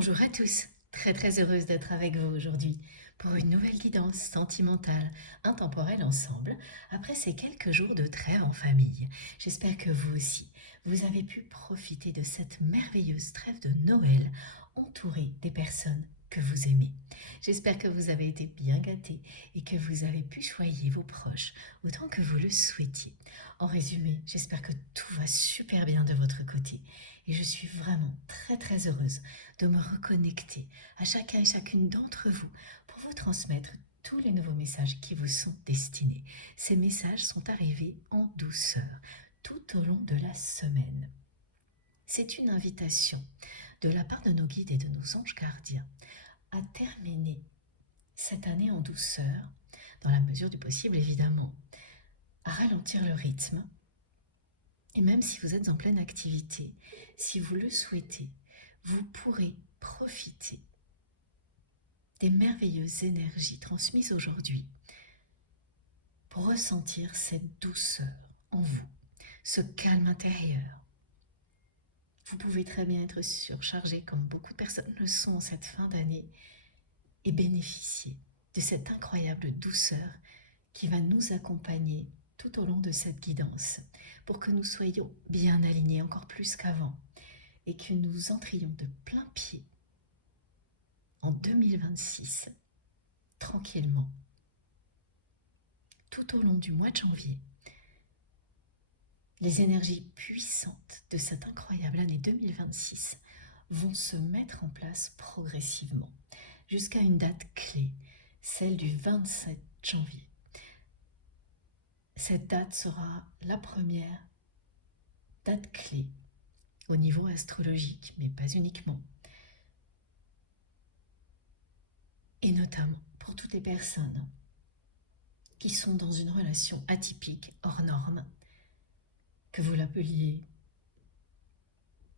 Bonjour à tous, très heureuse d'être avec vous aujourd'hui pour une nouvelle guidance sentimentale, intemporelle ensemble, après ces quelques jours de trêve en famille. J'espère que vous aussi, vous avez pu profiter de cette merveilleuse trêve de Noël entourée des personnes que vous aimez. J'espère que vous avez été bien gâtés et que vous avez pu choyer vos proches autant que vous le souhaitiez. En résumé, j'espère que tout va super bien de votre côté et je suis vraiment très heureuse de me reconnecter à chacun et chacune d'entre vous pour vous transmettre tous les nouveaux messages qui vous sont destinés. Ces messages sont arrivés en douceur tout au long de la semaine. C'est une invitation de la part de nos guides et de nos anges gardiens à terminer cette année en douceur, dans la mesure du possible évidemment, à ralentir le rythme. Et même si vous êtes en pleine activité, si vous le souhaitez, vous pourrez profiter des merveilleuses énergies transmises aujourd'hui pour ressentir cette douceur en vous, ce calme intérieur. Vous pouvez très bien être surchargé comme beaucoup de personnes le sont en cette fin d'année et bénéficier de cette incroyable douceur qui va nous accompagner tout au long de cette guidance pour que nous soyons bien alignés encore plus qu'avant et que nous entrions de plein pied en 2026 tranquillement tout au long du mois de janvier. Les énergies puissantes de cette incroyable année 2026 vont se mettre en place progressivement jusqu'à une date clé, celle du 27 janvier. Cette date sera la première date clé au niveau astrologique, mais pas uniquement. Et notamment pour toutes les personnes qui sont dans une relation atypique, hors norme, que vous l'appeliez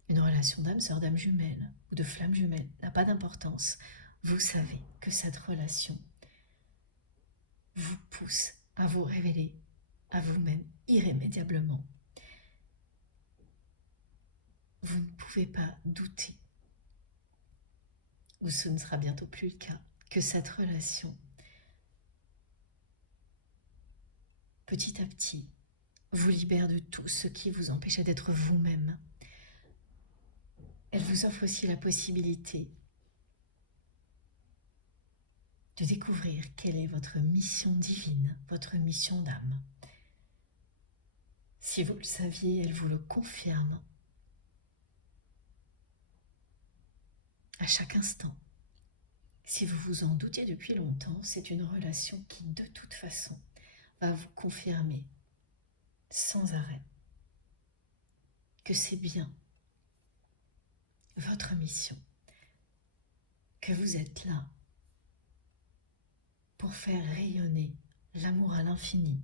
une relation d'âme sœur, d'âme jumelle ou de flamme jumelle, n'a pas d'importance. Vous savez que cette relation vous pousse à vous révéler à vous-même irrémédiablement. Vous ne pouvez pas douter, ou ce ne sera bientôt plus le cas, que cette relation, petit à petit, vous libère de tout ce qui vous empêchait d'être vous-même. Elle vous offre aussi la possibilité de découvrir quelle est votre mission divine, votre mission d'âme. Si vous le saviez, elle vous le confirme à chaque instant. Si vous vous en doutiez depuis longtemps, c'est une relation qui, de toute façon, va vous confirmer sans arrêt que c'est bien votre mission, que vous êtes là pour faire rayonner l'amour à l'infini,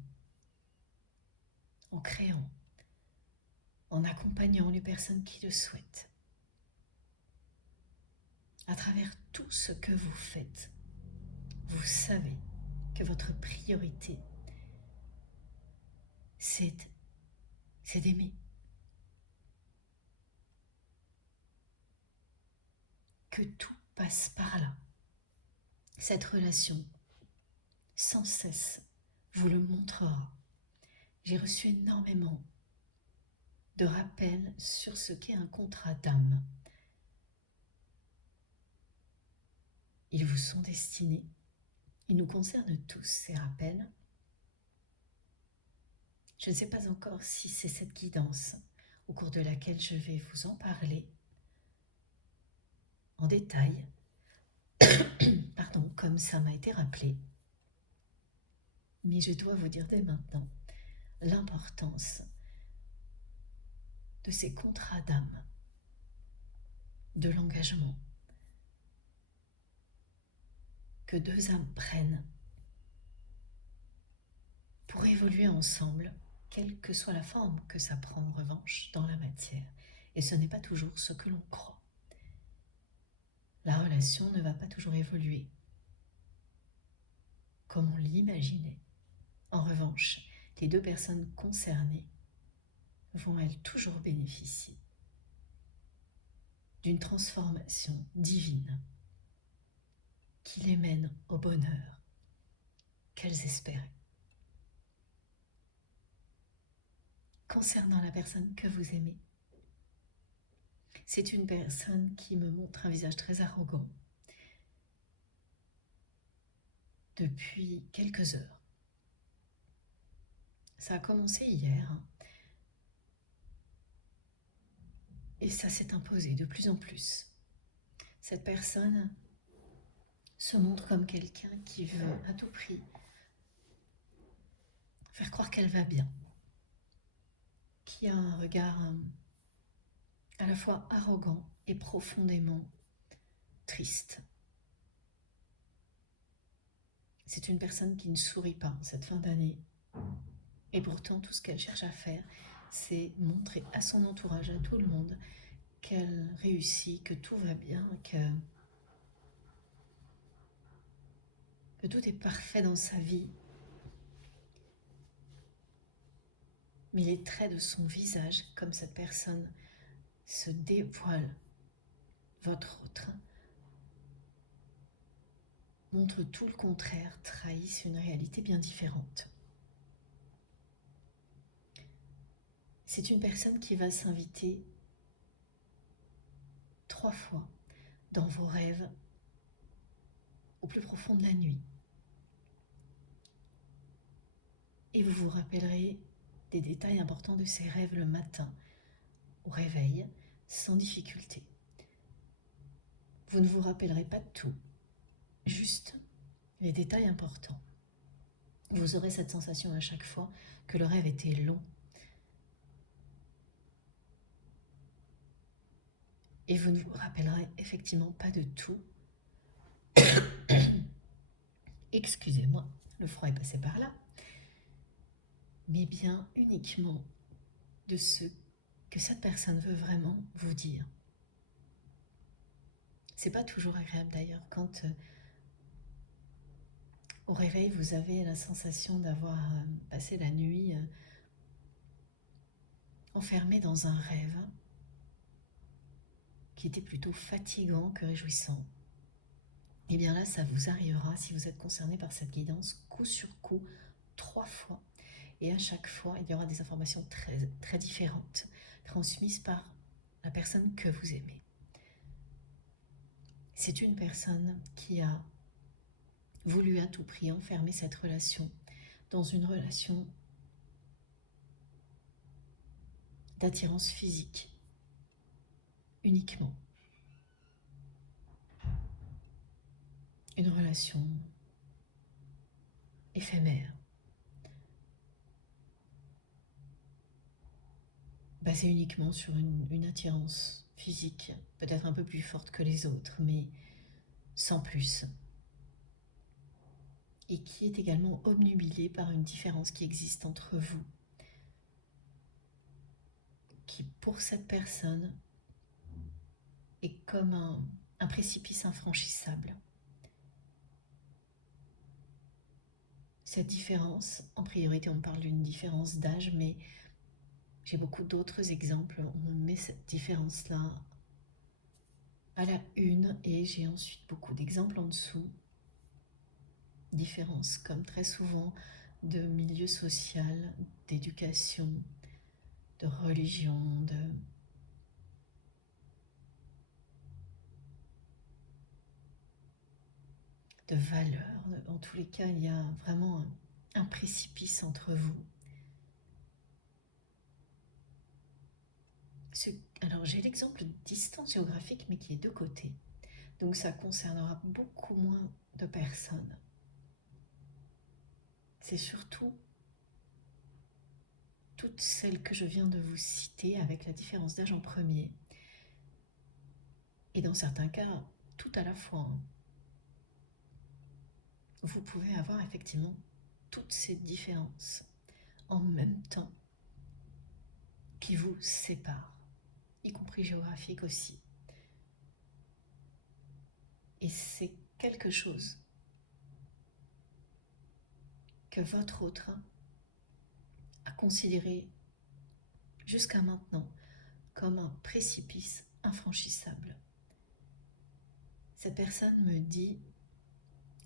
en créant, en accompagnant les personnes qui le souhaitent. À travers tout ce que vous faites, vous savez que votre priorité, c'est d'aimer. Que tout passe par là. Cette relation, sans cesse, vous le montrera. J'ai reçu énormément de rappels sur ce qu'est un contrat d'âme. Ils vous sont destinés. Ils nous concernent tous, ces rappels. Je ne sais pas encore si c'est cette guidance au cours de laquelle je vais vous en parler en détail, pardon, comme ça m'a été rappelé. Mais je dois vous dire dès maintenant l'importance de ces contrats d'âme, de l'engagement que deux âmes prennent pour évoluer ensemble, quelle que soit la forme que ça prend en revanche dans la matière. Et ce n'est pas toujours ce que l'on croit. La relation ne va pas toujours évoluer comme on l'imaginait. En revanche, les deux personnes concernées vont, elles, toujours bénéficier d'une transformation divine qui les mène au bonheur qu'elles espéraient. Concernant la personne que vous aimez, c'est une personne qui me montre un visage très arrogant depuis quelques heures. Ça a commencé hier, hein, et ça s'est imposé de plus en plus. Cette personne se montre comme quelqu'un qui veut à tout prix faire croire qu'elle va bien, qui a un regard à la fois arrogant et profondément triste. C'est une personne qui ne sourit pas en cette fin d'année, et pourtant tout ce qu'elle cherche à faire, c'est montrer à son entourage, à tout le monde, qu'elle réussit, que tout va bien, que tout est parfait dans sa vie. Mais les traits de son visage, comme cette personne se dévoile, votre autre, montrent tout le contraire, trahissent une réalité bien différente. C'est une personne qui va s'inviter 3 fois dans vos rêves au plus profond de la nuit. Et vous vous rappellerez des détails importants de ces rêves le matin, au réveil, sans difficulté. Vous ne vous rappellerez pas de tout, juste les détails importants. Vous aurez cette sensation à chaque fois que le rêve était long. Et vous ne vous rappellerez effectivement pas de tout. Excusez-moi, le froid est passé par là. Mais bien uniquement de ce que cette personne veut vraiment vous dire. C'est pas toujours agréable d'ailleurs quand au réveil vous avez la sensation d'avoir passé la nuit enfermé dans un rêve qui était plutôt fatigant que réjouissant. Et bien là, ça vous arrivera, si vous êtes concerné par cette guidance, coup sur coup, 3 fois. Et à chaque fois, il y aura des informations très, très différentes, transmises par la personne que vous aimez. C'est une personne qui a voulu à tout prix enfermer cette relation dans une relation d'attirance physique uniquement. Une relation éphémère, basée uniquement sur une attirance physique, peut-être un peu plus forte que les autres, mais sans plus. Et qui est également obnubilée par une différence qui existe entre vous, qui pour cette personne est comme un précipice infranchissable. Cette différence, en priorité on parle d'une différence d'âge, mais j'ai beaucoup d'autres exemples, on met cette différence-là à la une et j'ai ensuite beaucoup d'exemples en dessous. Différences comme très souvent de milieu social, d'éducation, de religion, de valeurs. En tous les cas, il y a vraiment un précipice entre vous. Alors j'ai l'exemple de distance géographique mais qui est de côté. Donc ça concernera beaucoup moins de personnes. C'est surtout toutes celles que je viens de vous citer avec la différence d'âge en premier. Et dans certains cas, tout à la fois. Vous pouvez avoir effectivement toutes ces différences en même temps qui vous séparent, y compris géographiques aussi. Et c'est quelque chose que votre autre a considéré jusqu'à maintenant comme un précipice infranchissable. Cette personne me dit,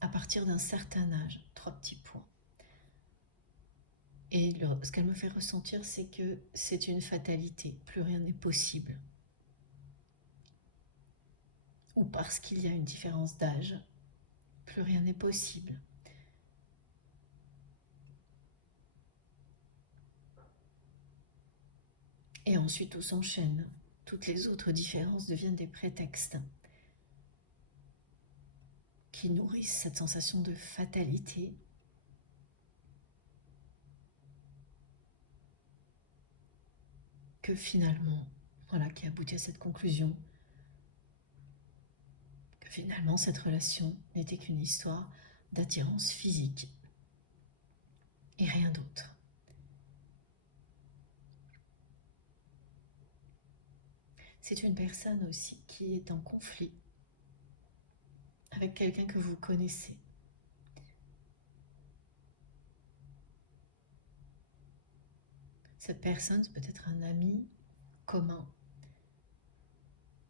à partir d'un certain âge, 3 petits points. Et ce qu'elle me fait ressentir, c'est que c'est une fatalité, plus rien n'est possible. Ou parce qu'il y a une différence d'âge, plus rien n'est possible. Et ensuite tout s'enchaîne. Toutes les autres différences deviennent des prétextes qui nourrissent cette sensation de fatalité. Que finalement, qui aboutit à cette conclusion, que finalement cette relation n'était qu'une histoire d'attirance physique et rien d'autre. C'est une personne aussi qui est en conflit avec quelqu'un que vous connaissez. Cette personne, c'est peut-être un ami commun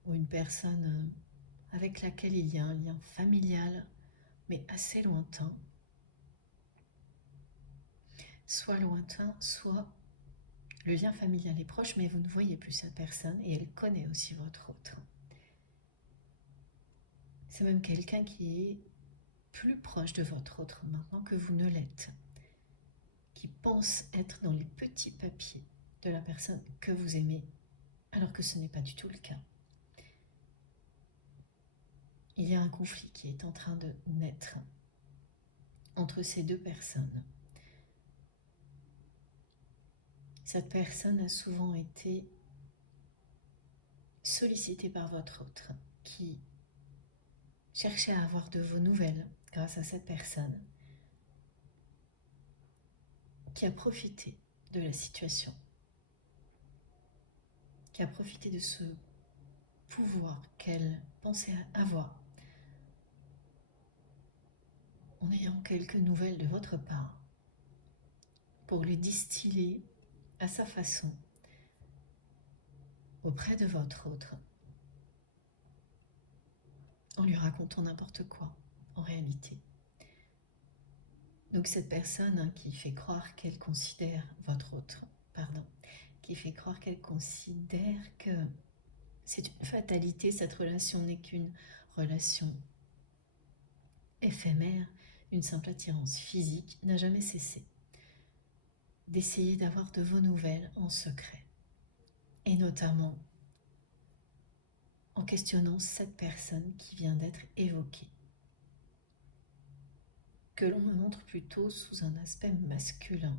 ou une personne avec laquelle il y a un lien familial, mais assez lointain. Soit lointain, soit le lien familial est proche, mais vous ne voyez plus cette personne et elle connaît aussi votre autre. C'est même quelqu'un qui est plus proche de votre autre maintenant que vous ne l'êtes, qui pense être dans les petits papiers de la personne que vous aimez, alors que ce n'est pas du tout le cas. Il y a un conflit qui est en train de naître entre ces deux personnes. Cette personne a souvent été sollicitée par votre autre, qui cherchait à avoir de vos nouvelles grâce à cette personne, qui a profité de la situation, qui a profité de ce pouvoir qu'elle pensait avoir en ayant quelques nouvelles de votre part pour les distiller à sa façon auprès de votre autre, en lui racontant n'importe quoi en réalité. Donc cette personne qui fait croire qu'elle considère votre autre, qui fait croire qu'elle considère que c'est une fatalité, cette relation n'est qu'une relation éphémère, une simple attirance physique, n'a jamais cessé d'essayer d'avoir de vos nouvelles en secret. Et notamment en questionnant cette personne qui vient d'être évoquée, que l'on me montre plutôt sous un aspect masculin.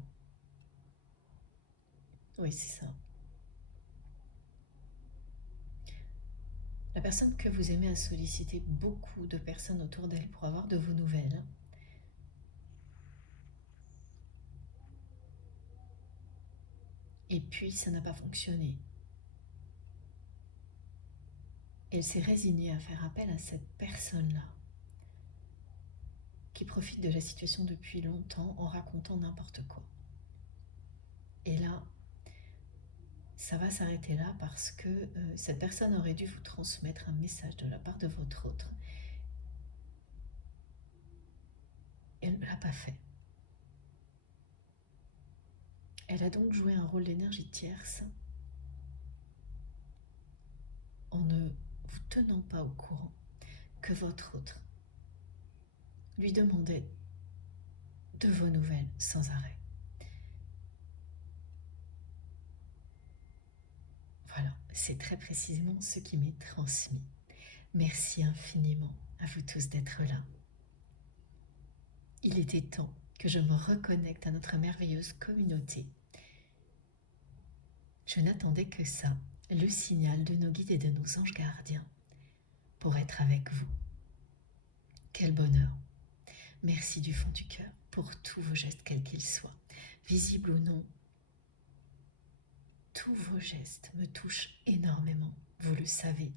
Oui, c'est ça. La personne que vous aimez a sollicité beaucoup de personnes autour d'elle pour avoir de vos nouvelles. Et puis, ça n'a pas fonctionné. Elle s'est résignée à faire appel à cette personne-là, qui profite de la situation depuis longtemps en racontant n'importe quoi. Et là, ça va s'arrêter là parce que cette personne aurait dû vous transmettre un message de la part de votre autre. Et elle ne l'a pas fait. Elle a donc joué un rôle d'énergie tierce en ne vous tenant pas au courant que votre autre lui demandait de vos nouvelles sans arrêt. Voilà, c'est très précisément ce qui m'est transmis. Merci infiniment à vous tous d'être là. Il était temps que je me reconnecte à notre merveilleuse communauté. Je n'attendais que ça, le signal de nos guides et de nos anges gardiens, pour être avec vous. Quel bonheur! Merci du fond du cœur pour tous vos gestes, quels qu'ils soient, visibles ou non. Tous vos gestes me touchent énormément, vous le savez.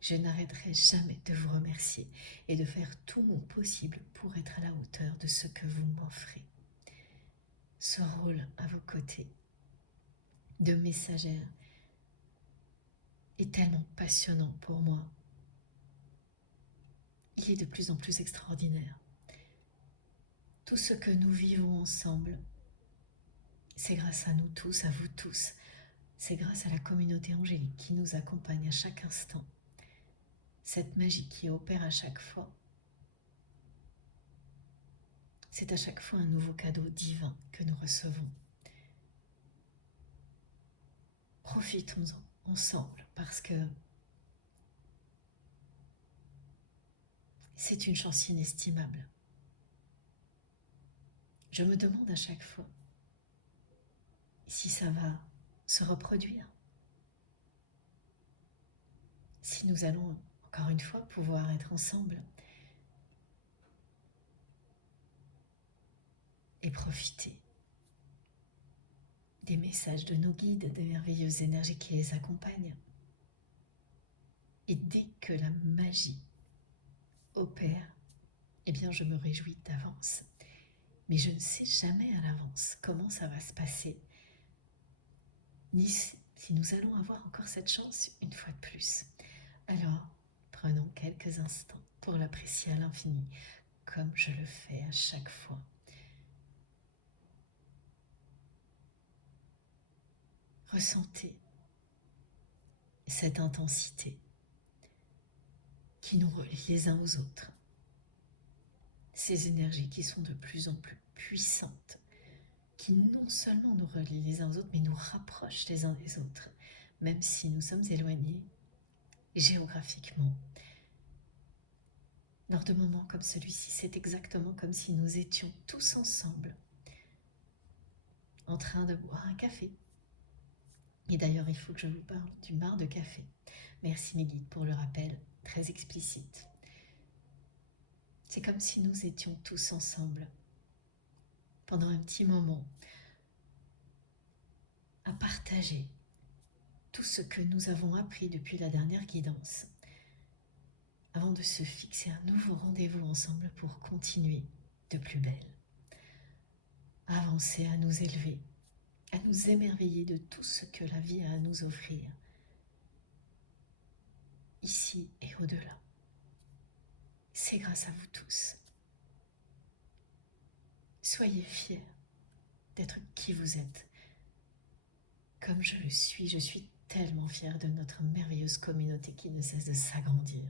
Je n'arrêterai jamais de vous remercier et de faire tout mon possible pour être à la hauteur de ce que vous m'offrez. Ce rôle à vos côtés, de messagère est tellement passionnant pour moi. Il est de plus en plus extraordinaire. Tout ce que nous vivons ensemble, c'est grâce à nous tous, à vous tous. C'est grâce à la communauté angélique qui nous accompagne à chaque instant. Cette magie qui opère à chaque fois, c'est à chaque fois un nouveau cadeau divin que nous recevons. Profitons-en ensemble parce que c'est une chance inestimable. Je me demande à chaque fois si ça va se reproduire, si nous allons encore une fois pouvoir être ensemble et profiter des messages de nos guides, des merveilleuses énergies qui les accompagnent. Et dès que la magie opère, eh bien je me réjouis d'avance. Mais je ne sais jamais à l'avance comment ça va se passer, ni si nous allons avoir encore cette chance une fois de plus. Alors, prenons quelques instants pour l'apprécier à l'infini, comme je le fais à chaque fois. Ressentez cette intensité qui nous relie les uns aux autres. Ces énergies qui sont de plus en plus puissantes, qui non seulement nous relient les uns aux autres, mais nous rapprochent les uns des autres, même si nous sommes éloignés géographiquement. Lors de moments comme celui-ci, c'est exactement comme si nous étions tous ensemble, en train de boire un café. Et d'ailleurs, il faut que je vous parle du bar de café. Merci mes guides pour le rappel très explicite. C'est comme si nous étions tous ensemble, pendant un petit moment, à partager tout ce que nous avons appris depuis la dernière guidance, avant de se fixer un nouveau rendez-vous ensemble pour continuer de plus belle, à avancer, à nous élever, à nous émerveiller de tout ce que la vie a à nous offrir, ici et au-delà. C'est grâce à vous tous. Soyez fiers d'être qui vous êtes. Comme je le suis, je suis tellement fière de notre merveilleuse communauté qui ne cesse de s'agrandir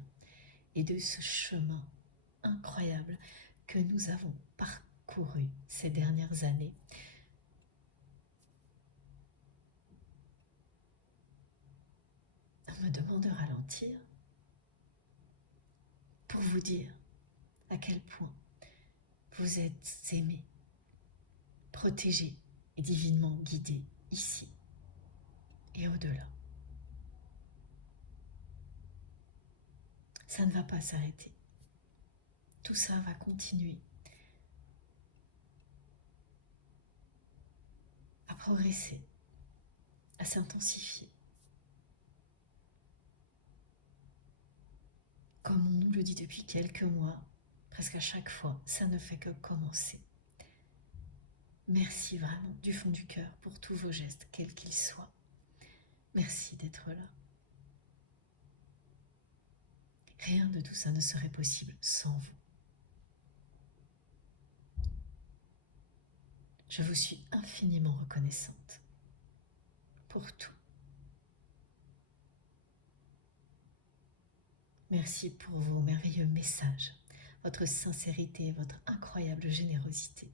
et de ce chemin incroyable que nous avons parcouru ces dernières années. On me demande de ralentir pour vous dire à quel point vous êtes aimés, protégés et divinement guidés ici et au-delà. Ça ne va pas s'arrêter. Tout ça va continuer à progresser, à s'intensifier. Comme on nous le dit depuis quelques mois, presque à chaque fois, ça ne fait que commencer. Merci vraiment du fond du cœur pour tous vos gestes, quels qu'ils soient. Merci d'être là. Rien de tout ça ne serait possible sans vous. Je vous suis infiniment reconnaissante pour tout. Merci pour vos merveilleux messages, votre sincérité, votre incroyable générosité.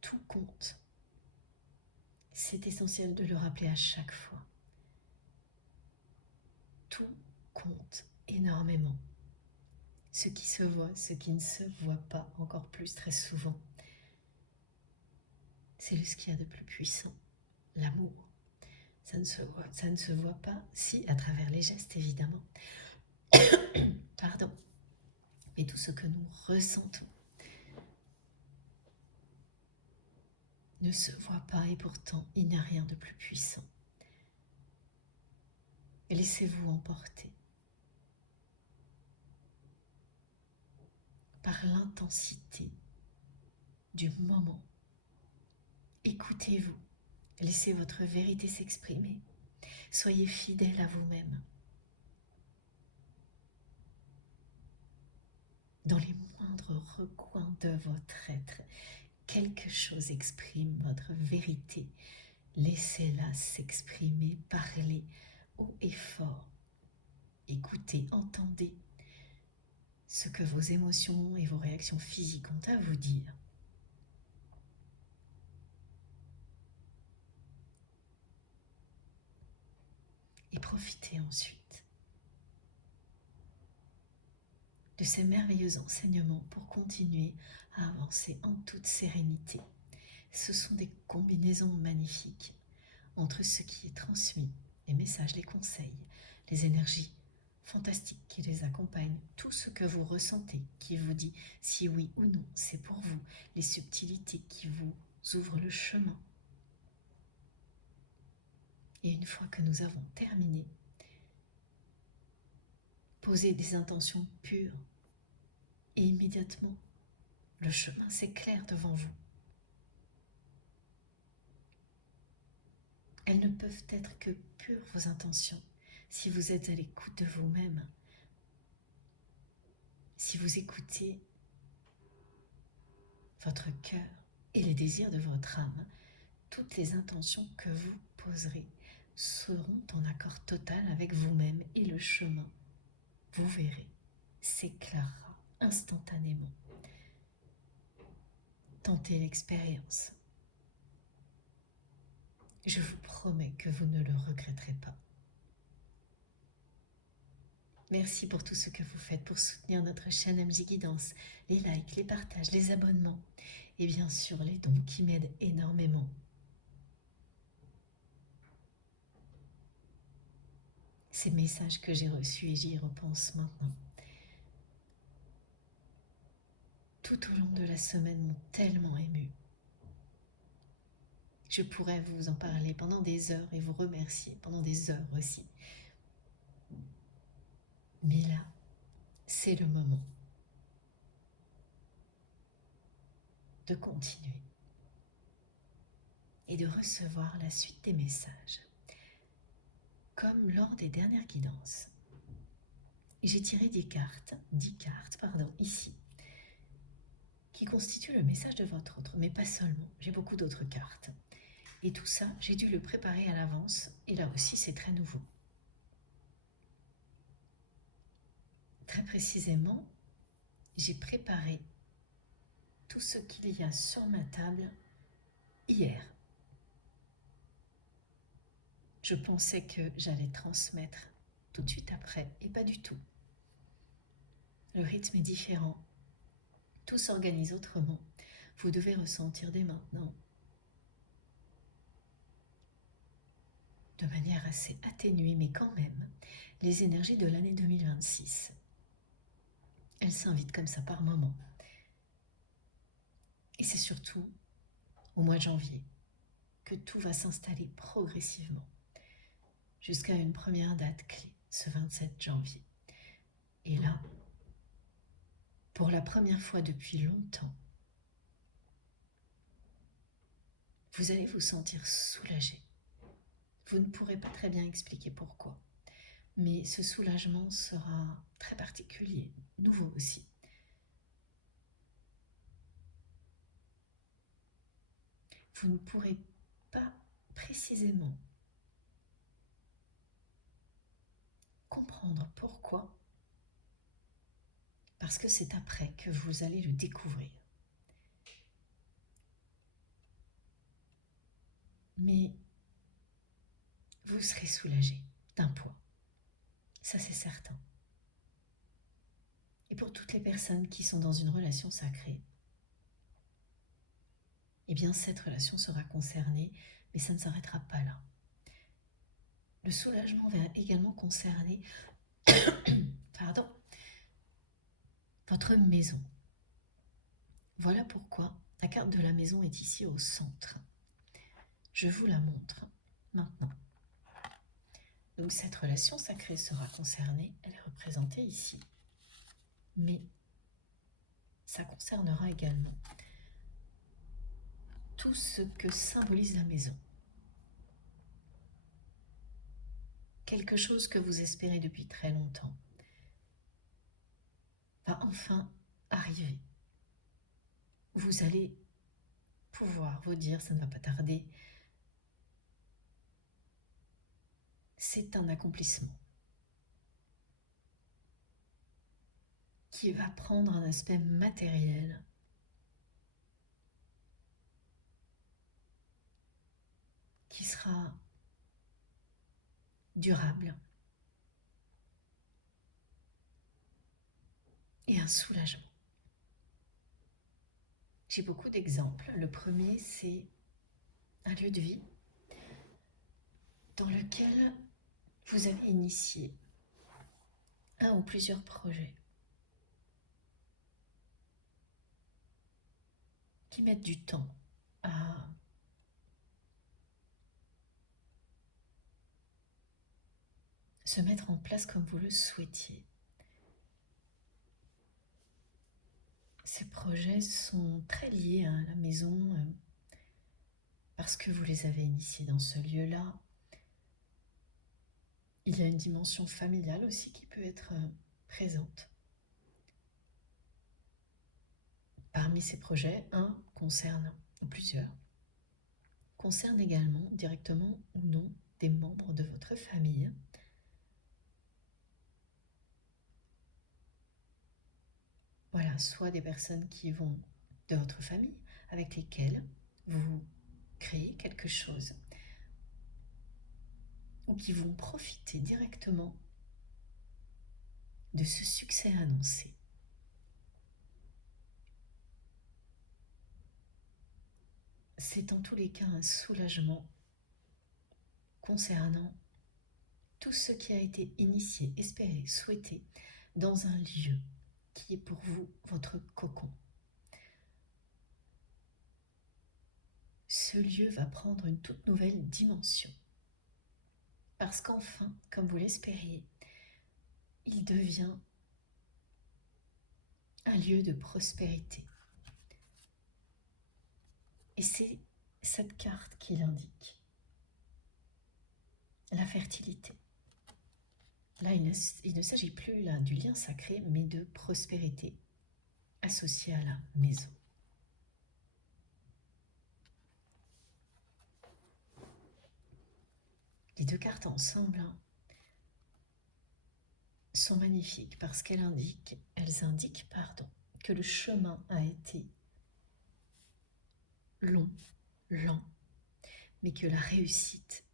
Tout compte. C'est essentiel de le rappeler à chaque fois. Tout compte énormément. Ce qui se voit, ce qui ne se voit pas encore plus très souvent. C'est ce qu'il y a de plus puissant, l'amour. Ça ne se voit pas, si, à travers les gestes évidemment. Pardon. Mais tout ce que nous ressentons ne se voit pas et pourtant il n'y a rien de plus puissant. Et laissez-vous emporter par l'intensité du moment. Écoutez-vous, laissez votre vérité s'exprimer. Soyez fidèle à vous-même. Dans les moindres recoins de votre être, quelque chose exprime votre vérité. Laissez-la s'exprimer, parler haut et fort. Écoutez, entendez ce que vos émotions et vos réactions physiques ont à vous dire. Et profitez ensuite de ces merveilleux enseignements pour continuer à avancer en toute sérénité. Ce sont des combinaisons magnifiques entre ce qui est transmis, les messages, les conseils, les énergies fantastiques qui les accompagnent, tout ce que vous ressentez, qui vous dit si oui ou non c'est pour vous, les subtilités qui vous ouvrent le chemin. Et une fois que nous avons terminé, posez des intentions pures et immédiatement, le chemin s'éclaire devant vous. Elles ne peuvent être que pures, vos intentions, si vous êtes à l'écoute de vous-même, si vous écoutez votre cœur et les désirs de votre âme. Toutes les intentions que vous poserez seront en accord total avec vous-même et le chemin, vous verrez, s'éclairera instantanément. Tentez l'expérience. Je vous promets que vous ne le regretterez pas. Merci pour tout ce que vous faites pour soutenir notre chaîne MJ Guidance, les likes, les partages, les abonnements et bien sûr les dons qui m'aident énormément. Ces messages que j'ai reçus et j'y repense maintenant. Tout au long de la semaine m'ont tellement ému. Je pourrais vous en parler pendant des heures et vous remercier pendant des heures aussi. Mais là, c'est le moment de continuer et de recevoir la suite des messages. Comme lors des dernières guidances, j'ai tiré 10 cartes, ici, qui constituent le message de votre autre, mais pas seulement, j'ai beaucoup d'autres cartes. Et tout ça, j'ai dû le préparer à l'avance, et là aussi c'est très nouveau. Très précisément, j'ai préparé tout ce qu'il y a sur ma table hier. Je pensais que j'allais transmettre tout de suite après, et pas du tout. Le rythme est différent. Tout s'organise autrement. Vous devez ressentir dès maintenant, de manière assez atténuée, mais quand même, les énergies de l'année 2026. Elles s'invitent comme ça par moments. Et c'est surtout au mois de janvier que tout va s'installer progressivement, jusqu'à une première date clé, ce 27 janvier. Et là, pour la première fois depuis longtemps, vous allez vous sentir soulagé. Vous ne pourrez pas très bien expliquer pourquoi, mais ce soulagement sera très particulier, nouveau aussi. Vous ne pourrez pas précisément comprendre pourquoi, parce que c'est après que vous allez le découvrir. Mais vous serez soulagé d'un point, ça c'est certain. Et pour toutes les personnes qui sont dans une relation sacrée, eh bien cette relation sera concernée, mais ça ne s'arrêtera pas là. Le soulagement va également concerner votre maison. Voilà pourquoi la carte de la maison est ici au centre. Je vous la montre maintenant. Donc cette relation sacrée sera concernée, elle est représentée ici. Mais ça concernera également tout ce que symbolise la maison. quelque chose que vous espérez depuis très longtemps va enfin arriver. Vous allez pouvoir vous dire, ça ne va pas tarder, c'est un accomplissement qui va prendre un aspect matériel, qui sera durable et un soulagement. J'ai beaucoup d'exemples. Le premier, c'est un lieu de vie dans lequel vous avez initié un ou plusieurs projets qui mettent du temps à se mettre en place comme vous le souhaitiez. Ces projets sont très liés à la maison parce que vous les avez initiés dans ce lieu-là. Il y a une dimension familiale aussi qui peut être présente. Parmi ces projets, un concerne, ou plusieurs, concerne également directement ou non des membres de votre famille. Voilà, soit des personnes qui vont de votre famille, avec lesquelles vous créez quelque chose, ou qui vont profiter directement de ce succès annoncé. C'est en tous les cas un soulagement concernant tout ce qui a été initié, espéré, souhaité dans un lieu qui est pour vous votre cocon. Ce lieu va prendre une toute nouvelle dimension. Parce qu'enfin, comme vous l'espériez, il devient un lieu de prospérité. Et c'est cette carte qui l'indique. La fertilité. Là, il ne s'agit plus là du lien sacré, mais de prospérité associée à la maison. Les deux cartes ensemble sont magnifiques parce elles indiquent que le chemin a été long, lent, mais que la réussite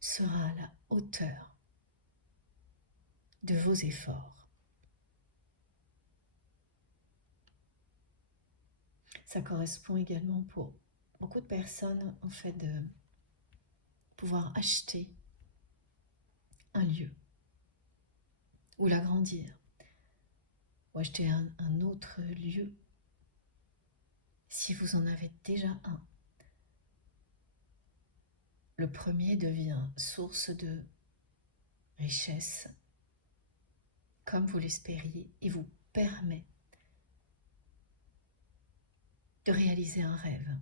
sera à la hauteur de vos efforts. Ça correspond également pour beaucoup de personnes, en fait, de pouvoir acheter un lieu ou l'agrandir, ou acheter un autre lieu si vous en avez déjà un. Le premier devient source de richesse, comme vous l'espériez, et vous permet de réaliser un rêve.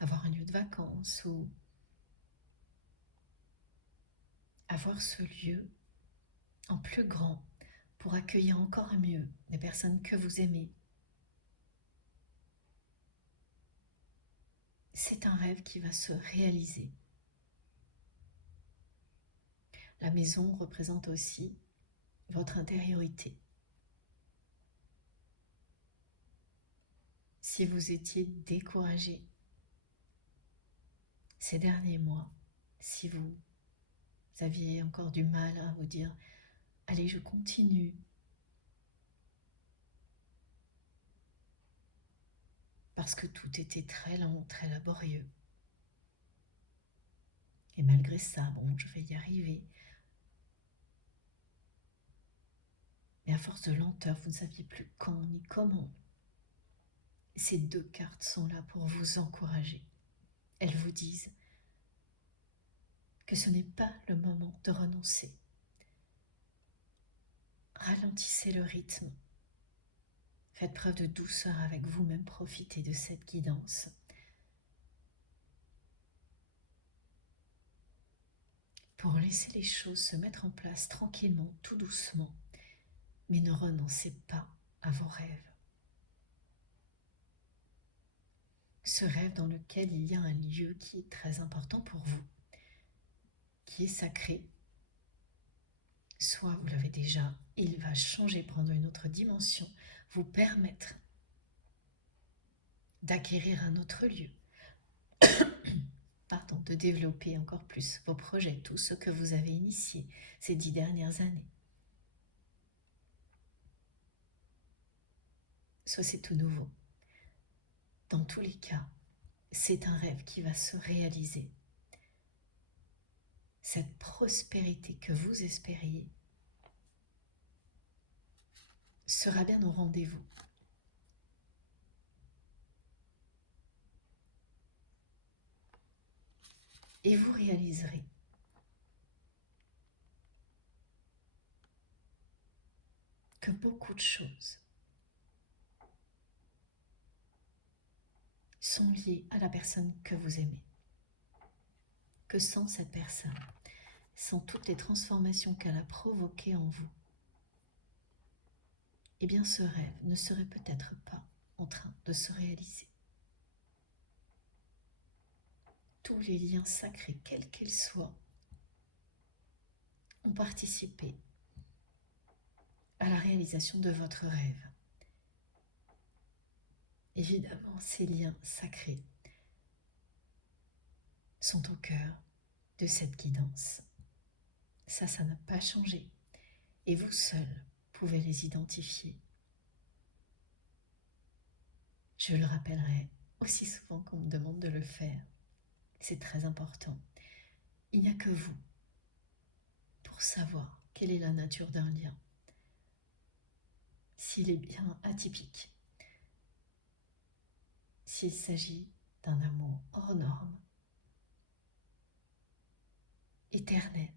Avoir un lieu de vacances ou avoir ce lieu en plus grand pour accueillir encore mieux les personnes que vous aimez. C'est un rêve qui va se réaliser. La maison représente aussi votre intériorité. Si vous étiez découragé ces derniers mois, si vous aviez encore du mal à vous dire « Allez, je continue », parce que tout était très lent, très laborieux. Et malgré ça, bon, je vais y arriver. Mais à force de lenteur, vous ne saviez plus quand ni comment. Ces deux cartes sont là pour vous encourager. Elles vous disent que ce n'est pas le moment de renoncer. Ralentissez le rythme. Faites preuve de douceur avec vous-même, profitez de cette guidance. pour laisser les choses se mettre en place tranquillement, tout doucement, mais ne renoncez pas à vos rêves. Ce rêve dans lequel il y a un lieu qui est très important pour vous, qui est sacré, soit vous l'avez déjà, il va changer, prendre une autre dimension, vous permettre d'acquérir un autre lieu, pardon, de développer encore plus vos projets, tout ce que vous avez initié ces 10 dernières années. Soit c'est tout nouveau. Dans tous les cas, c'est un rêve qui va se réaliser. Cette prospérité que vous espériez sera bien au rendez-vous. Et vous réaliserez que beaucoup de choses sont liées à la personne que vous aimez. Que sans cette personne, sans toutes les transformations qu'elle a provoquées en vous, eh bien ce rêve ne serait peut-être pas en train de se réaliser. Tous les liens sacrés, quels qu'ils soient, ont participé à la réalisation de votre rêve. Évidemment, ces liens sacrés sont au cœur de cette guidance. Ça n'a pas changé. Et vous seul pouvez les identifier. Je le rappellerai aussi souvent qu'on me demande de le faire. C'est très important. Il n'y a que vous pour savoir quelle est la nature d'un lien. S'il est bien atypique, s'il s'agit d'un amour hors norme, éternel,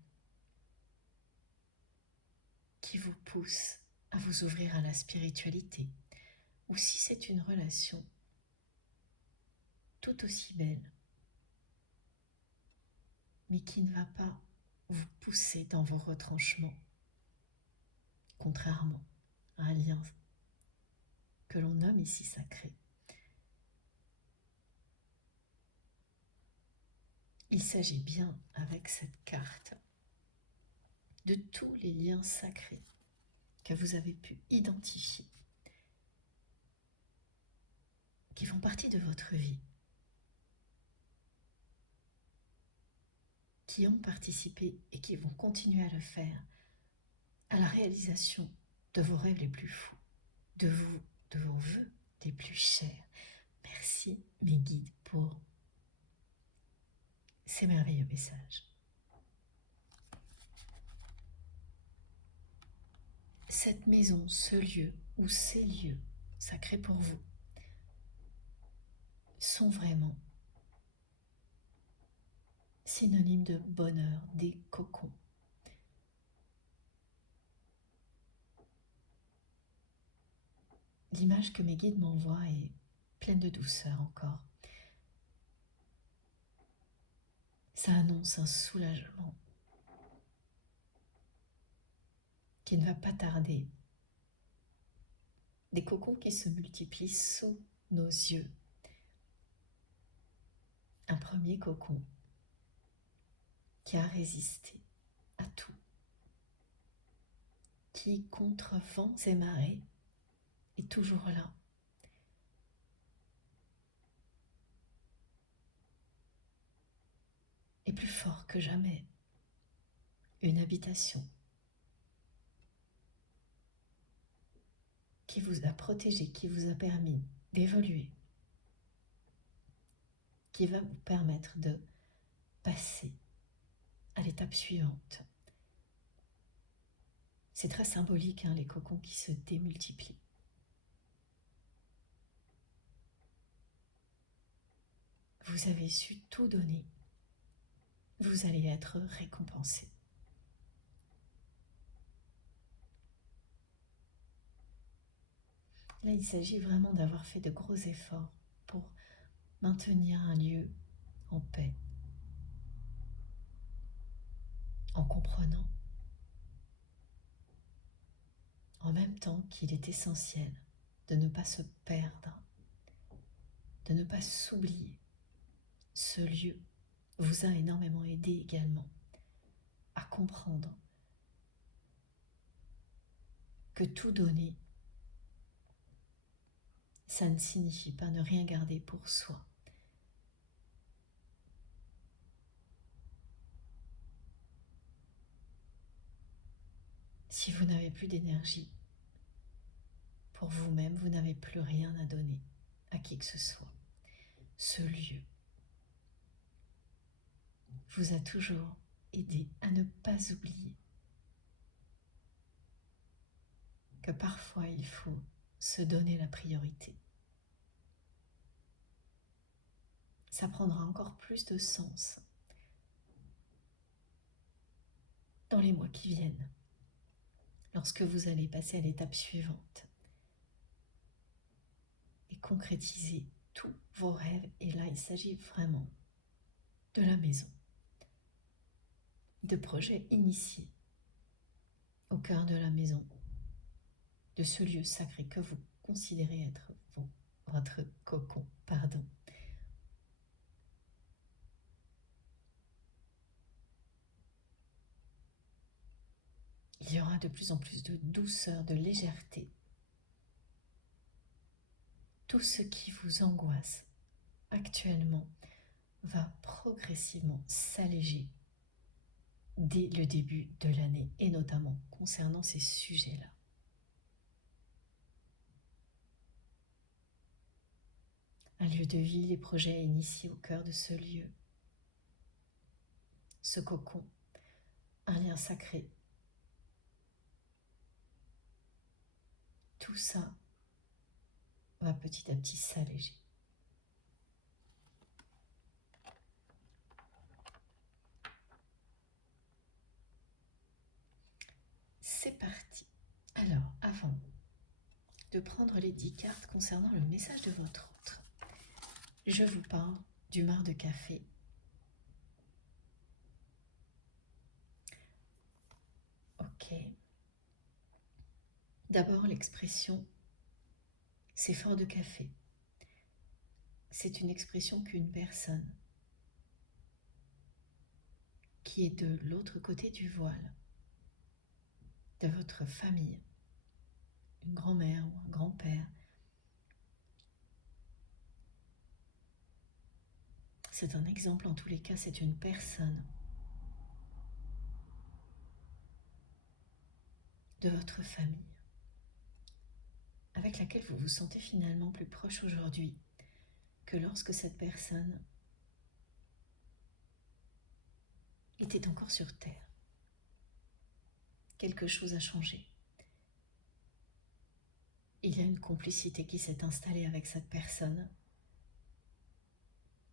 qui vous pousse à vous ouvrir à la spiritualité, ou si c'est une relation tout aussi belle, mais qui ne va pas vous pousser dans vos retranchements, contrairement à un lien que l'on nomme ici sacré. Il s'agit bien, avec cette carte, de tous les liens sacrés que vous avez pu identifier, qui font partie de votre vie, qui ont participé et qui vont continuer à le faire à la réalisation de vos rêves les plus fous, de vos vœux les plus chers. Merci mes guides pour ces merveilleux messages. Cette maison, ce lieu ou ces lieux sacrés pour vous sont vraiment synonymes de bonheur, des cocons. L'image que mes guides m'envoient est pleine de douceur encore. Ça annonce un soulagement qui ne va pas tarder. Des cocons qui se multiplient sous nos yeux. Un premier cocon qui a résisté à tout, qui, contre vents et marées, est toujours là. Et plus fort que jamais, une habitation qui vous a protégé, qui vous a permis d'évoluer, qui va vous permettre de passer à l'étape suivante. C'est très symbolique, les cocons qui se démultiplient. Vous avez su tout donner. Vous allez être récompensé. Là, il s'agit vraiment d'avoir fait de gros efforts pour maintenir un lieu en paix. en comprenant en même temps qu'il est essentiel de ne pas se perdre, de ne pas s'oublier. Ce lieu vous a énormément aidé également à comprendre que tout donner, ça ne signifie pas ne rien garder pour soi. Si vous n'avez plus d'énergie pour vous-même, vous n'avez plus rien à donner à qui que ce soit. Ce lieu vous a toujours aidé à ne pas oublier que parfois il faut se donner la priorité. Ça prendra encore plus de sens dans les mois qui viennent, lorsque vous allez passer à l'étape suivante et concrétiser tous vos rêves. Et là, il s'agit vraiment de la maison, de projets initiés au cœur de la maison, de ce lieu sacré que vous considérez être votre cocon, pardon. Il y aura de plus en plus de douceur, de légèreté. Tout ce qui vous angoisse actuellement va progressivement s'alléger dès le début de l'année, et notamment concernant ces sujets-là. Un lieu de vie, les projets initiés au cœur de ce lieu, ce cocon, un lien sacré. Tout ça va petit à petit s'alléger. C'est parti. Alors, avant de prendre les 10 cartes concernant le message de votre autre, je vous parle du mar de café. Ok. D'abord, l'expression « c'est fort de café ». C'est une expression qu'une personne qui est de l'autre côté du voile, de votre famille, une grand-mère ou un grand-père, c'est un exemple, en tous les cas, c'est une personne de votre famille avec laquelle vous vous sentez finalement plus proche aujourd'hui que lorsque cette personne était encore sur Terre. Quelque chose a changé. Il y a une complicité qui s'est installée avec cette personne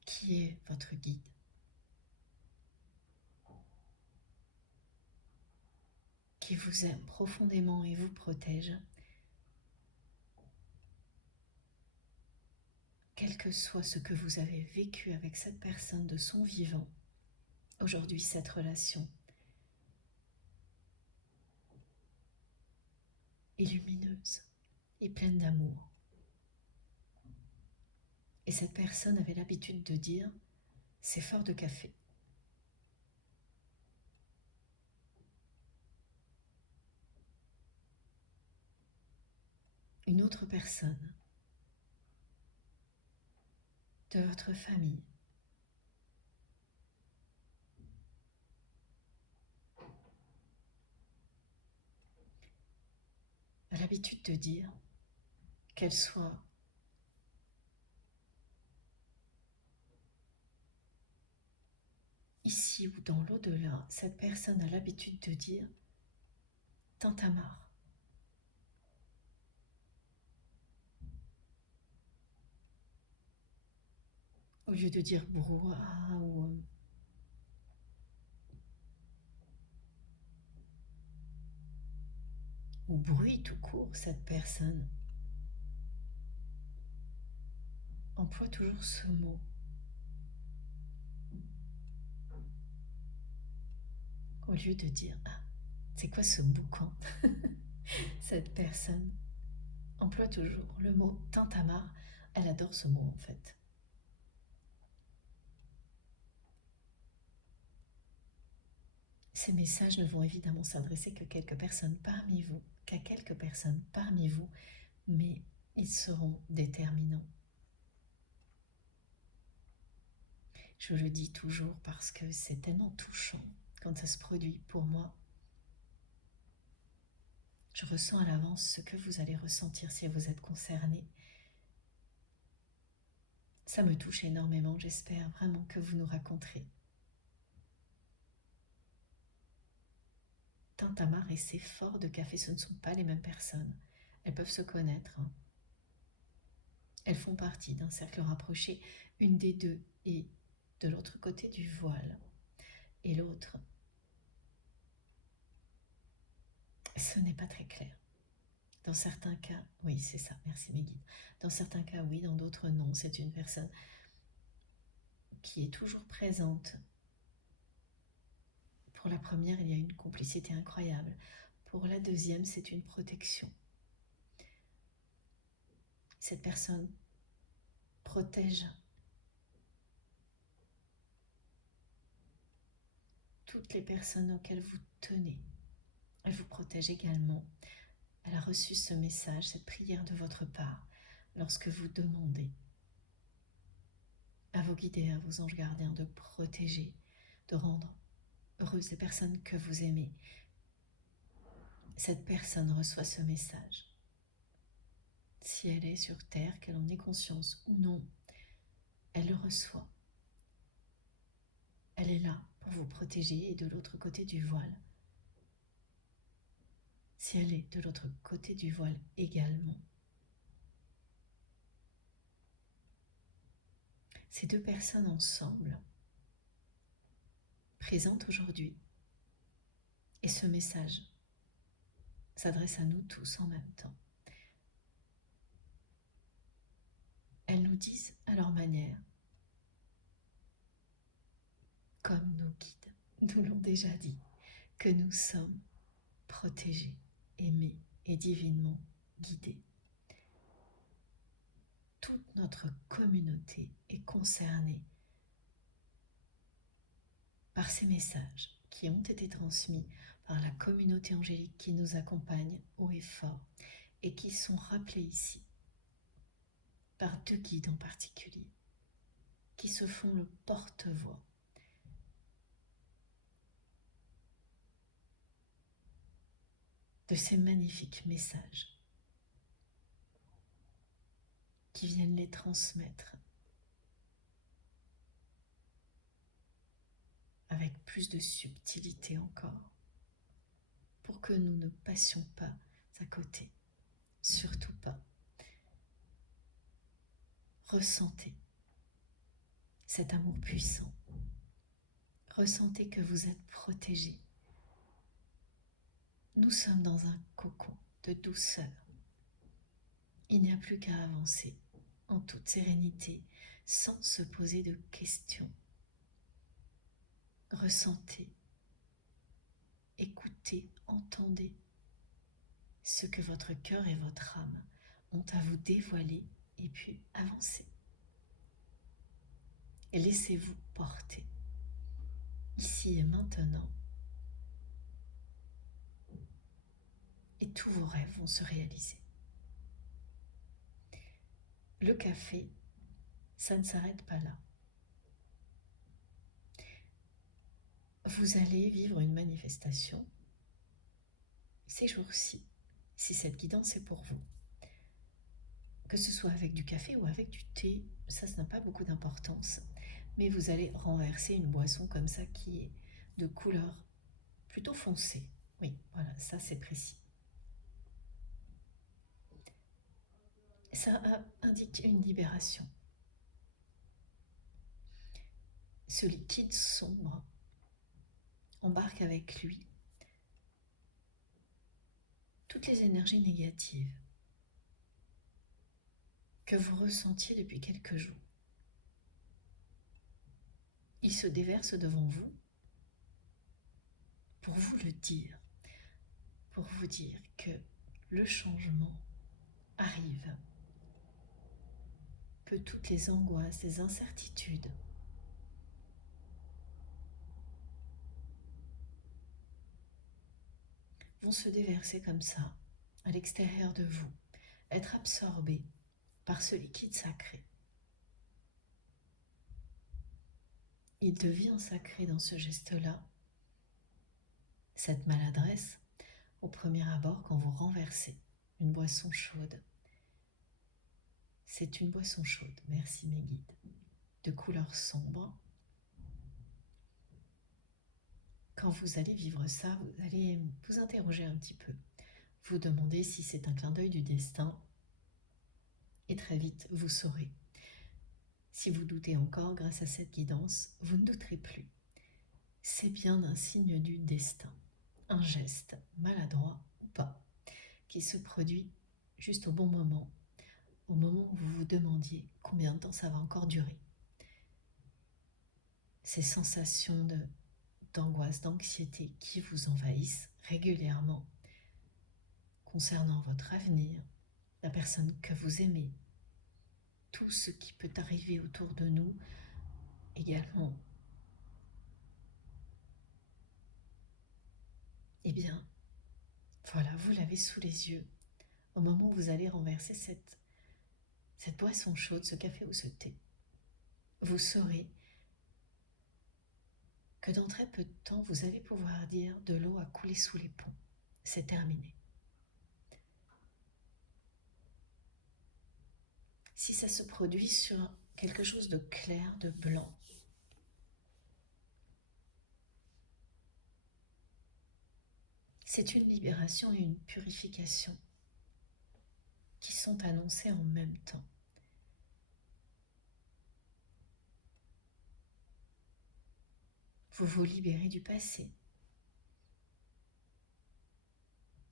qui est votre guide. Qui vous aime profondément et vous protège, quel que soit ce que vous avez vécu avec cette personne de son vivant. Aujourd'hui, cette relation est lumineuse et pleine d'amour. Et cette personne avait l'habitude de dire « c'est fort de café ». Une autre personne de votre famille a l'habitude de dire, qu'elle soit ici ou dans l'au-delà, cette personne a l'habitude de dire « Tintamarre ». Au lieu de dire brouhaha ou bruit tout court, cette personne emploie toujours ce mot. Au lieu de dire ah, c'est quoi ce boucan? Cette personne emploie toujours le mot tintamarre. Elle adore ce mot en fait. Ces messages ne vont évidemment s'adresser que quelques personnes parmi vous, qu'à quelques personnes parmi vous, mais ils seront déterminants. Je le dis toujours parce que c'est tellement touchant quand ça se produit pour moi. Je ressens à l'avance ce que vous allez ressentir si vous êtes concerné. Ça me touche énormément, j'espère vraiment que vous nous raconterez. Tintamarre et ces forts de café, ce ne sont pas les mêmes personnes. Elles peuvent se connaître. Elles font partie d'un cercle rapproché. Une des deux est de l'autre côté du voile. Et l'autre, ce n'est pas très clair. Dans certains cas, oui, c'est ça, merci mes guides. Dans certains cas, oui, dans d'autres, non. C'est une personne qui est toujours présente. Pour la première, il y a une complicité incroyable. Pour la deuxième, c'est une protection. Cette personne protège toutes les personnes auxquelles vous tenez. Elle vous protège également. Elle a reçu ce message, cette prière de votre part, lorsque vous demandez à vos guides et à vos anges gardiens de protéger, de rendre heureuses les personnes que vous aimez. Cette personne reçoit ce message. Si elle est sur terre, qu'elle en ait conscience ou non, elle le reçoit. Elle est là pour vous protéger et de l'autre côté du voile. Si elle est de l'autre côté du voile également. Ces deux personnes ensemble, présentes aujourd'hui, et ce message s'adresse à nous tous en même temps. Elles nous disent à leur manière, comme nos guides nous l'ont déjà dit, que nous sommes protégés, aimés et divinement guidés. Toute notre communauté est concernée par ces messages qui ont été transmis par la communauté angélique qui nous accompagne haut et fort et qui sont rappelés ici par deux guides en particulier qui se font le porte-voix de ces magnifiques messages qui viennent les transmettre avec plus de subtilité encore, pour que nous ne passions pas à côté, surtout pas. Ressentez cet amour puissant, ressentez que vous êtes protégés. Nous sommes dans un cocon de douceur. Il n'y a plus qu'à avancer en toute sérénité, sans se poser de questions. Ressentez, écoutez, entendez ce que votre cœur et votre âme ont à vous dévoiler et puis avancez. Et laissez-vous porter, ici et maintenant. Et tous vos rêves vont se réaliser. Le café, ça ne s'arrête pas là. Vous allez vivre une manifestation ces jours-ci, si cette guidance est pour vous. Que ce soit avec du café ou avec du thé, ça n'a pas beaucoup d'importance, mais vous allez renverser une boisson comme ça qui est de couleur plutôt foncée. Oui, voilà, ça c'est précis. Ça indique une libération. Ce liquide sombre embarque avec lui toutes les énergies négatives que vous ressentiez depuis quelques jours. Il se déverse devant vous pour vous le dire, pour vous dire que le changement arrive, que toutes les angoisses, les incertitudes vont se déverser comme ça, à l'extérieur de vous, être absorbées par ce liquide sacré. Il devient sacré dans ce geste-là, cette maladresse, au premier abord quand vous renversez une boisson chaude. C'est une boisson chaude, merci mes guides, de couleur sombre. Quand vous allez vivre ça, vous allez vous interroger un petit peu, vous demander si c'est un clin d'œil du destin, et très vite vous saurez. Si vous doutez encore grâce à cette guidance, vous ne douterez plus. C'est bien un signe du destin, un geste, maladroit ou pas, qui se produit juste au bon moment, au moment où vous vous demandiez combien de temps ça va encore durer. Ces sensations d'angoisse, d'anxiété qui vous envahissent régulièrement concernant votre avenir, la personne que vous aimez, tout ce qui peut arriver autour de nous également. Eh bien, voilà, vous l'avez sous les yeux au moment où vous allez renverser cette boisson chaude, ce café ou ce thé. Vous saurez que dans très peu de temps, vous allez pouvoir dire de l'eau a coulé sous les ponts. C'est terminé. Si ça se produit sur quelque chose de clair, de blanc, c'est une libération et une purification qui sont annoncées en même temps. Vous vous libérez du passé,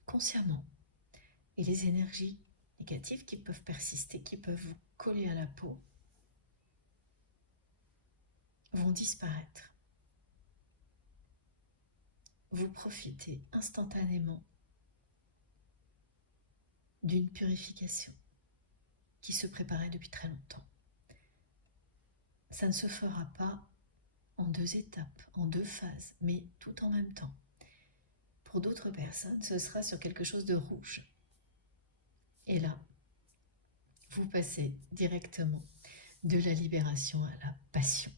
consciemment, et les énergies négatives qui peuvent persister, qui peuvent vous coller à la peau, vont disparaître. Vous profitez instantanément d'une purification qui se préparait depuis très longtemps. Ça ne se fera pas en 2 étapes, en 2 phases, mais tout en même temps. Pour d'autres personnes, ce sera sur quelque chose de rouge. Et là, vous passez directement de la libération à la passion,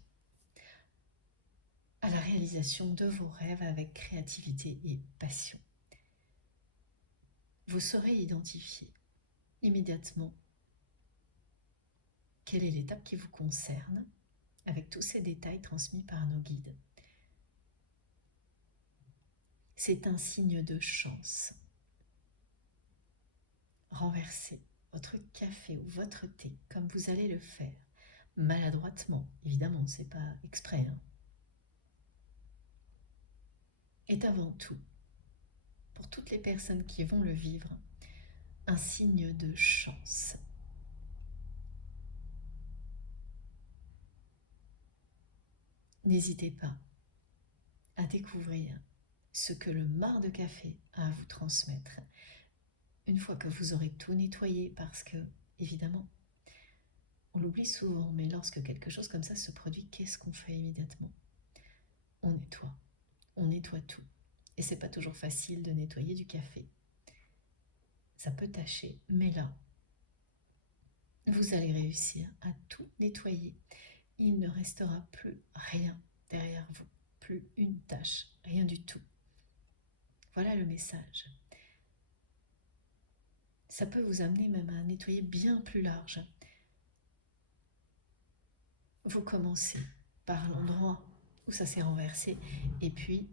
à la réalisation de vos rêves avec créativité et passion. Vous saurez identifier immédiatement quelle est l'étape qui vous concerne avec tous ces détails transmis par nos guides. C'est un signe de chance. Renversez votre café ou votre thé comme vous allez le faire, maladroitement, évidemment, c'est pas exprès, est avant tout, pour toutes les personnes qui vont le vivre, un signe de chance. N'hésitez pas à découvrir ce que le marc de café a à vous transmettre une fois que vous aurez tout nettoyé, parce que, évidemment, on l'oublie souvent, mais lorsque quelque chose comme ça se produit, qu'est-ce qu'on fait immédiatement? On nettoie tout. Et c'est pas toujours facile de nettoyer du café. Ça peut tacher, mais là, vous allez réussir à tout nettoyer. Il ne restera plus rien derrière vous, plus une tache, rien du tout. Voilà le message. Ça peut vous amener même à nettoyer bien plus large. Vous commencez par l'endroit où ça s'est renversé, et puis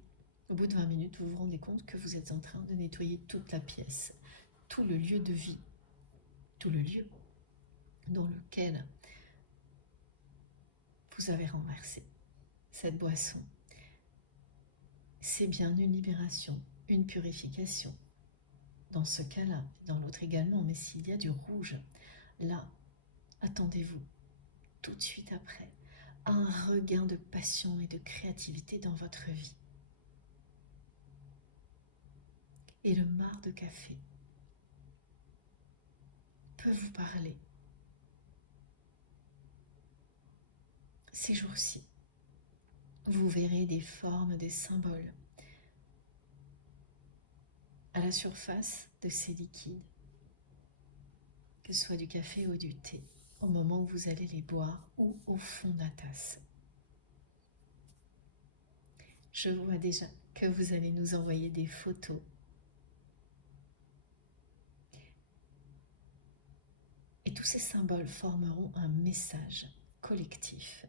au bout de 20 minutes, vous vous rendez compte que vous êtes en train de nettoyer toute la pièce, tout le lieu de vie, tout le lieu dans lequel vous avez renversé cette boisson. C'est bien une libération, une purification. Dans ce cas-là, dans l'autre également, mais s'il y a du rouge, là, attendez-vous tout de suite après à un regain de passion et de créativité dans votre vie. et le marc de café peut vous parler ces jours-ci. Vous verrez des formes, des symboles à la surface de ces liquides, que ce soit du café ou du thé, au moment où vous allez les boire ou au fond de la tasse. Je vois déjà que vous allez nous envoyer des photos. Et tous ces symboles formeront un message collectif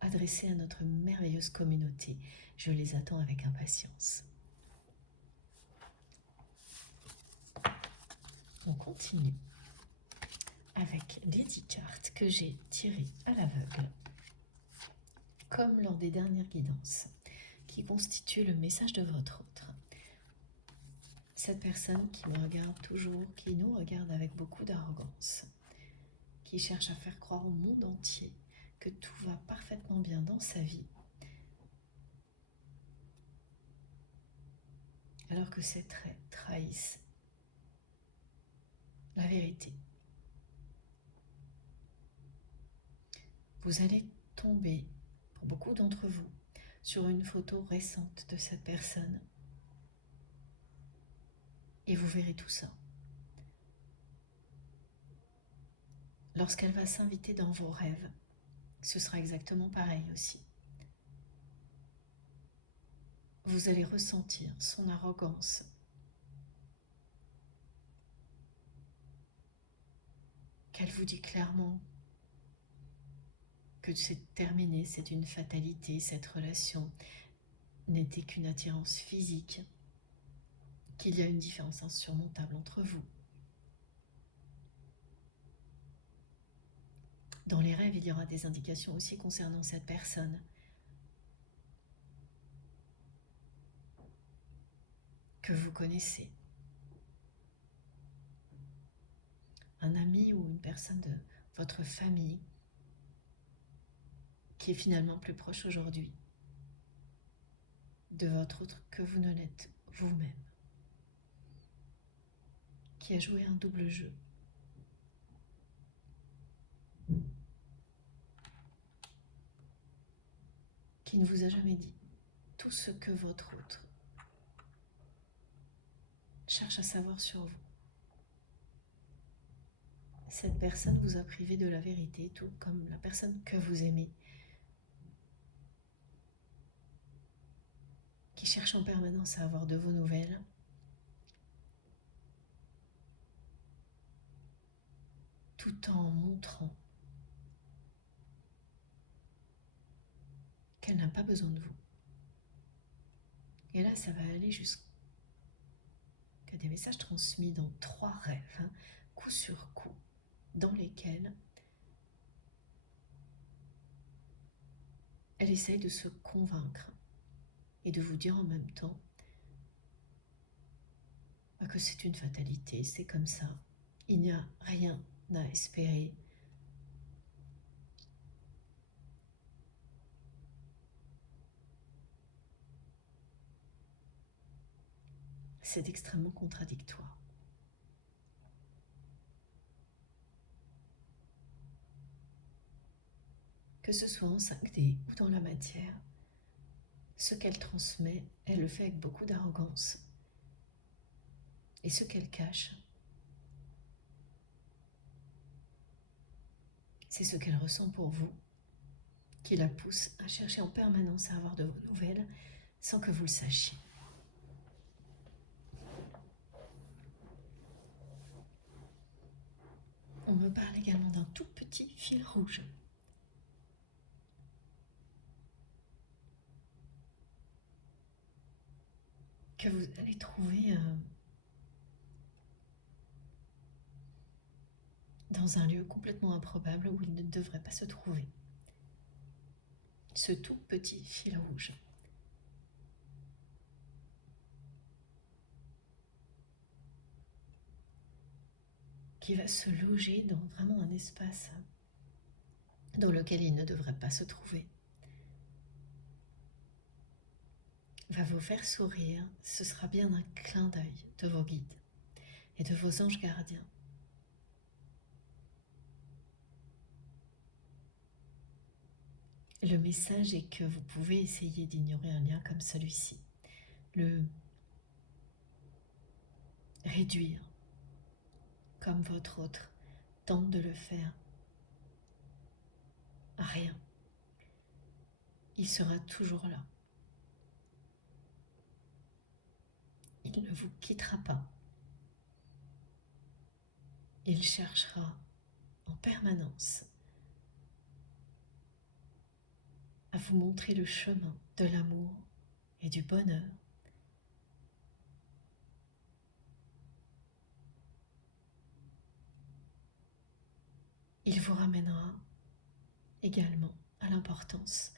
adressé à notre merveilleuse communauté. Je les attends avec impatience. On continue avec les 10 cartes que j'ai tirées à l'aveugle, comme lors des dernières guidances, qui constituent le message de votre autre. Cette personne qui me regarde toujours, qui nous regarde avec beaucoup d'arrogance, qui cherche à faire croire au monde entier que tout va parfaitement bien dans sa vie, alors que ses traits trahissent la vérité. Vous allez tomber, pour beaucoup d'entre vous, sur une photo récente de cette personne et vous verrez tout ça. Lorsqu'elle va s'inviter dans vos rêves, ce sera exactement pareil aussi. Vous allez ressentir son arrogance, qu'elle vous dit clairement que c'est terminé, c'est une fatalité, cette relation n'était qu'une attirance physique, qu'il y a une différence insurmontable entre vous. Dans les rêves, il y aura des indications aussi concernant cette personne. Que vous connaissez. Un ami ou une personne de votre famille qui est finalement plus proche aujourd'hui de votre autre que vous ne l'êtes vous-même, qui a joué un double jeu. Qui ne vous a jamais dit tout ce que votre autre cherche à savoir sur vous. Cette personne vous a privé de la vérité, tout comme la personne que vous aimez, qui cherche en permanence à avoir de vos nouvelles, tout en montrant qu'elle n'a pas besoin de vous. Et là, ça va aller jusqu'à des messages transmis dans 3 rêves, coup sur coup, dans lesquels elle essaye de se convaincre et de vous dire en même temps que c'est une fatalité, c'est comme ça, il n'y a rien à espérer. C'est extrêmement contradictoire. Que ce soit en 5D ou dans la matière, ce qu'elle transmet, elle le fait avec beaucoup d'arrogance. Et ce qu'elle cache, c'est ce qu'elle ressent pour vous, qui la pousse à chercher en permanence à avoir de vos nouvelles sans que vous le sachiez. On me parle également d'un tout petit fil rouge. Que vous allez trouver dans un lieu complètement improbable où il ne devrait pas se trouver. Ce tout petit fil rouge. Qui va se loger dans vraiment un espace dans lequel il ne devrait pas se trouver. va vous faire sourire. Ce sera bien un clin d'œil de vos guides et de vos anges gardiens. Le message est que vous pouvez essayer d'ignorer un lien comme celui-ci, le réduire comme votre autre tente de le faire à rien. Il sera toujours là. Il ne vous quittera pas. Il cherchera en permanence à vous montrer le chemin de l'amour et du bonheur. Il vous ramènera également à l'importance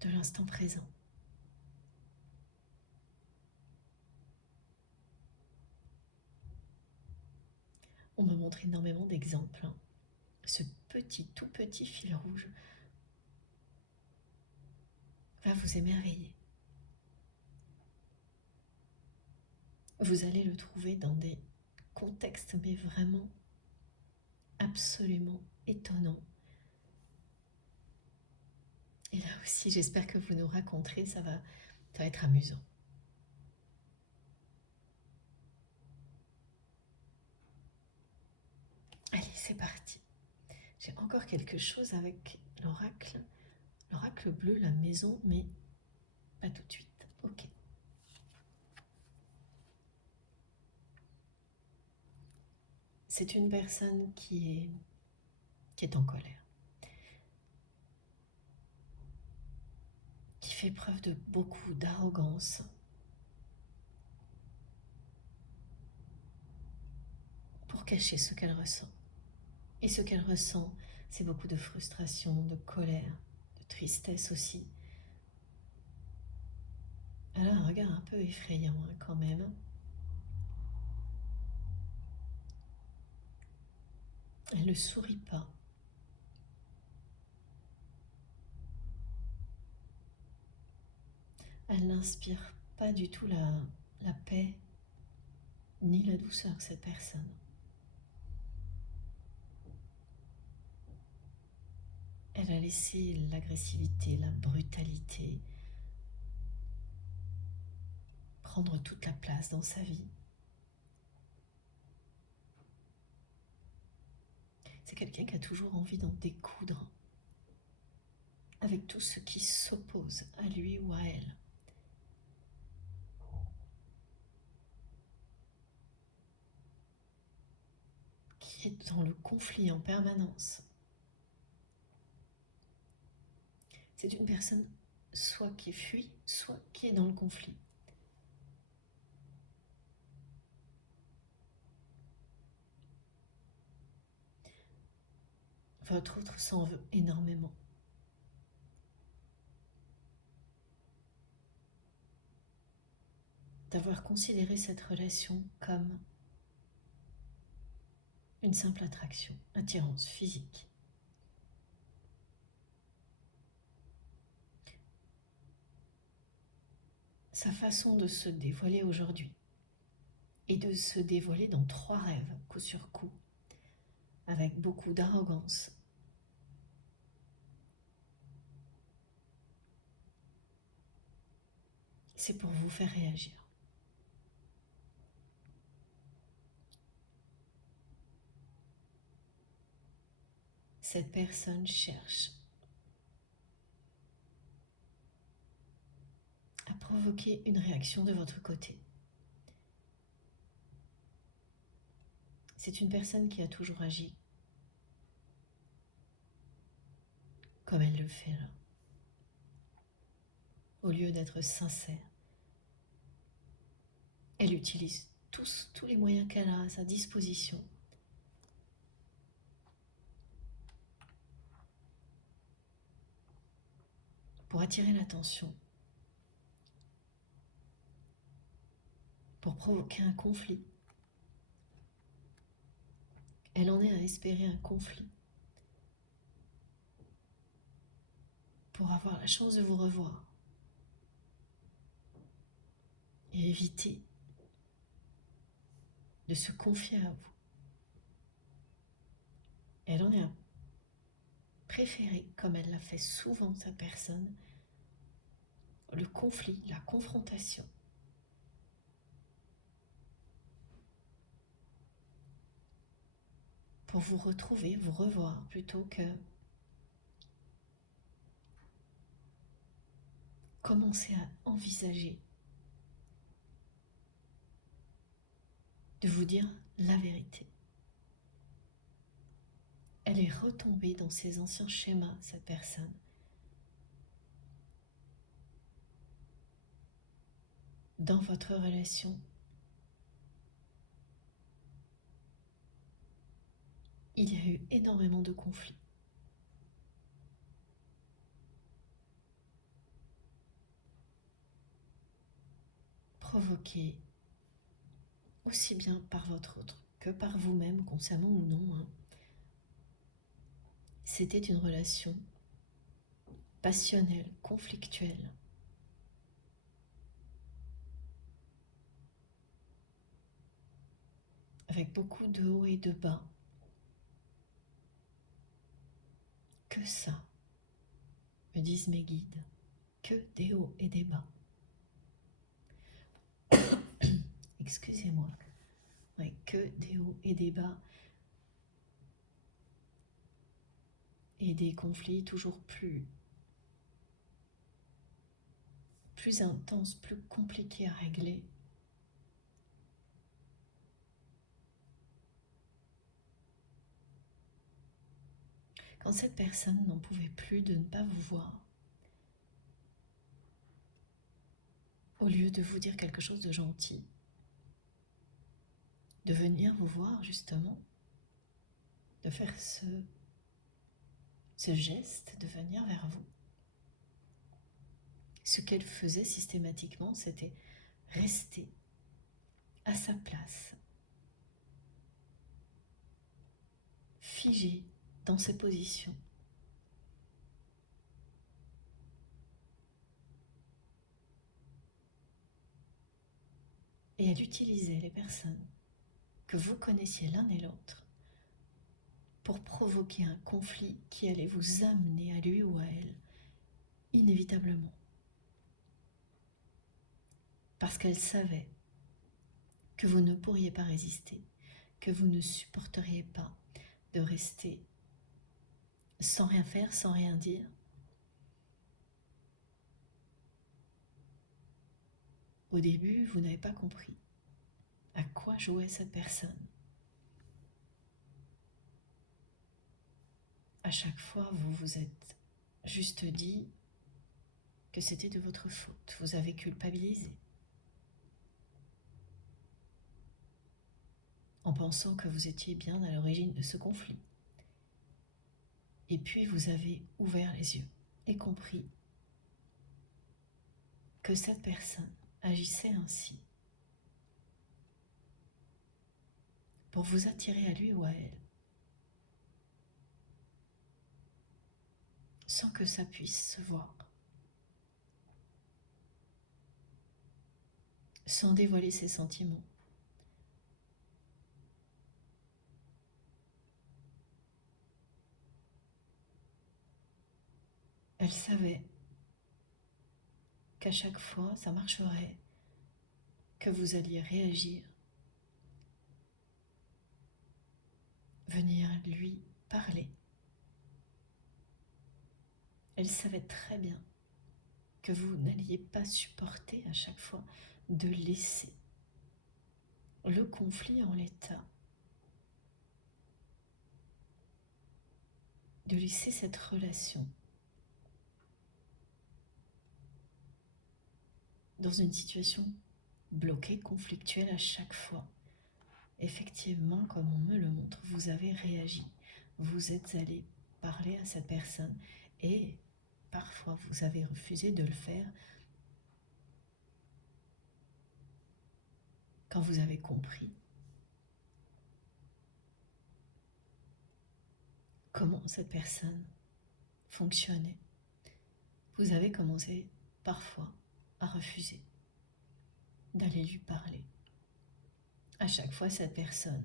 de l'instant présent. On me montre énormément d'exemples. Ce tout petit fil rouge va vous émerveiller. Vous allez le trouver dans des contextes mais vraiment absolument étonnants. Et là aussi, j'espère que vous nous raconterez, ça va être amusant. Allez, c'est parti. J'ai encore quelque chose avec l'oracle bleu, la maison, mais pas tout de suite. Ok. C'est une personne qui est en colère, qui fait preuve de beaucoup d'arrogance, pour cacher ce qu'elle ressent. Et ce qu'elle ressent, c'est beaucoup de frustration, de colère, de tristesse aussi. Elle a un regard un peu effrayant quand même. Elle ne sourit pas. Elle n'inspire pas du tout la paix ni la douceur, cette personne. Elle a laissé l'agressivité, la brutalité prendre toute la place dans sa vie. C'est quelqu'un qui a toujours envie d'en découdre avec tout ce qui s'oppose à lui ou à elle. Qui est dans le conflit en permanence. C'est une personne soit qui fuit, soit qui est dans le conflit. Votre autre s'en veut énormément. D'avoir considéré cette relation comme une simple attraction, attirance physique. Sa façon de se dévoiler aujourd'hui et de se dévoiler dans 3 rêves, coup sur coup, avec beaucoup d'arrogance. C'est pour vous faire réagir. Cette personne cherche à provoquer une réaction de votre côté. C'est une personne qui a toujours agi comme elle le fait là. Au lieu d'être sincère, elle utilise tous les moyens qu'elle a à sa disposition pour attirer l'attention, pour provoquer un conflit. Elle en est à espérer un conflit. pour avoir la chance de vous revoir et éviter de se confier à vous. Elle en a préféré, comme elle l'a fait souvent cette personne, le conflit, la confrontation. Pour vous retrouver, vous revoir, plutôt que commencer à envisager de vous dire la vérité. Elle est retombée dans ses anciens schémas, cette personne. Dans votre relation, il y a eu énormément de conflits. Provoqués aussi bien par votre autre que par vous-même, consciemment ou non. C'était une relation passionnelle, conflictuelle, avec beaucoup de hauts et de bas. Que ça, me disent mes guides, que des hauts et des bas. Excusez-moi. Ouais, que des hauts et des bas. Et des conflits toujours plus intenses, plus compliqués à régler. Quand cette personne n'en pouvait plus de ne pas vous voir, au lieu de vous dire quelque chose de gentil, de venir vous voir justement, de faire ce geste, de venir vers vous, ce qu'elle faisait systématiquement, c'était rester à sa place, figée dans ses positions. Et elle utilisait les personnes que vous connaissiez l'un et l'autre pour provoquer un conflit qui allait vous amener à lui ou à elle, inévitablement. Parce qu'elle savait que vous ne pourriez pas résister, que vous ne supporteriez pas de rester sans rien faire, sans rien dire. Au début, vous n'avez pas compris à quoi jouait cette personne. À chaque fois, vous vous êtes juste dit que c'était de votre faute. Vous avez culpabilisé en pensant que vous étiez bien à l'origine de ce conflit. Et puis vous avez ouvert les yeux et compris que cette personne agissait ainsi pour vous attirer à lui ou à elle, sans que ça puisse se voir, sans dévoiler ses sentiments. Elle savait qu'à chaque fois, ça marcherait, que vous alliez réagir, venir lui parler. Elle savait très bien que vous n'alliez pas supporter à chaque fois de laisser le conflit en l'état, de laisser cette relation dans une situation bloquée, conflictuelle à chaque fois. Effectivement, comme on me le montre, vous avez réagi, vous êtes allé parler à cette personne et parfois vous avez refusé de le faire quand vous avez compris comment cette personne fonctionnait. vous avez commencé parfois à refuser d'aller lui parler. À chaque fois, cette personne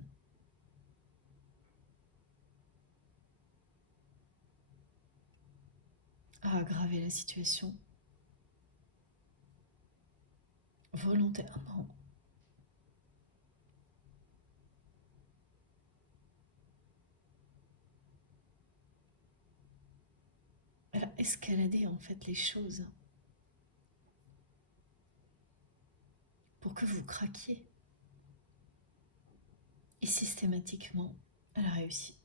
a aggravé la situation volontairement. Elle a escaladé en fait les choses pour que vous craquiez. Et systématiquement, elle a réussi.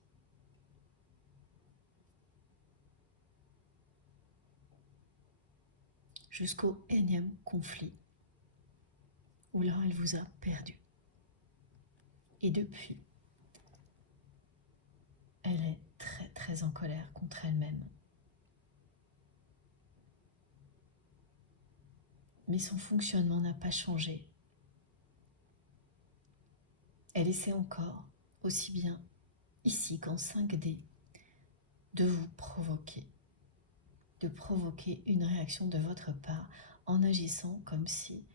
Jusqu'au énième conflit, où là, elle vous a perdu. Et depuis, elle est très très en colère contre elle-même. Mais son fonctionnement n'a pas changé. Elle essaie encore, aussi bien ici qu'en 5D, de vous provoquer, de provoquer une réaction de votre part en agissant comme si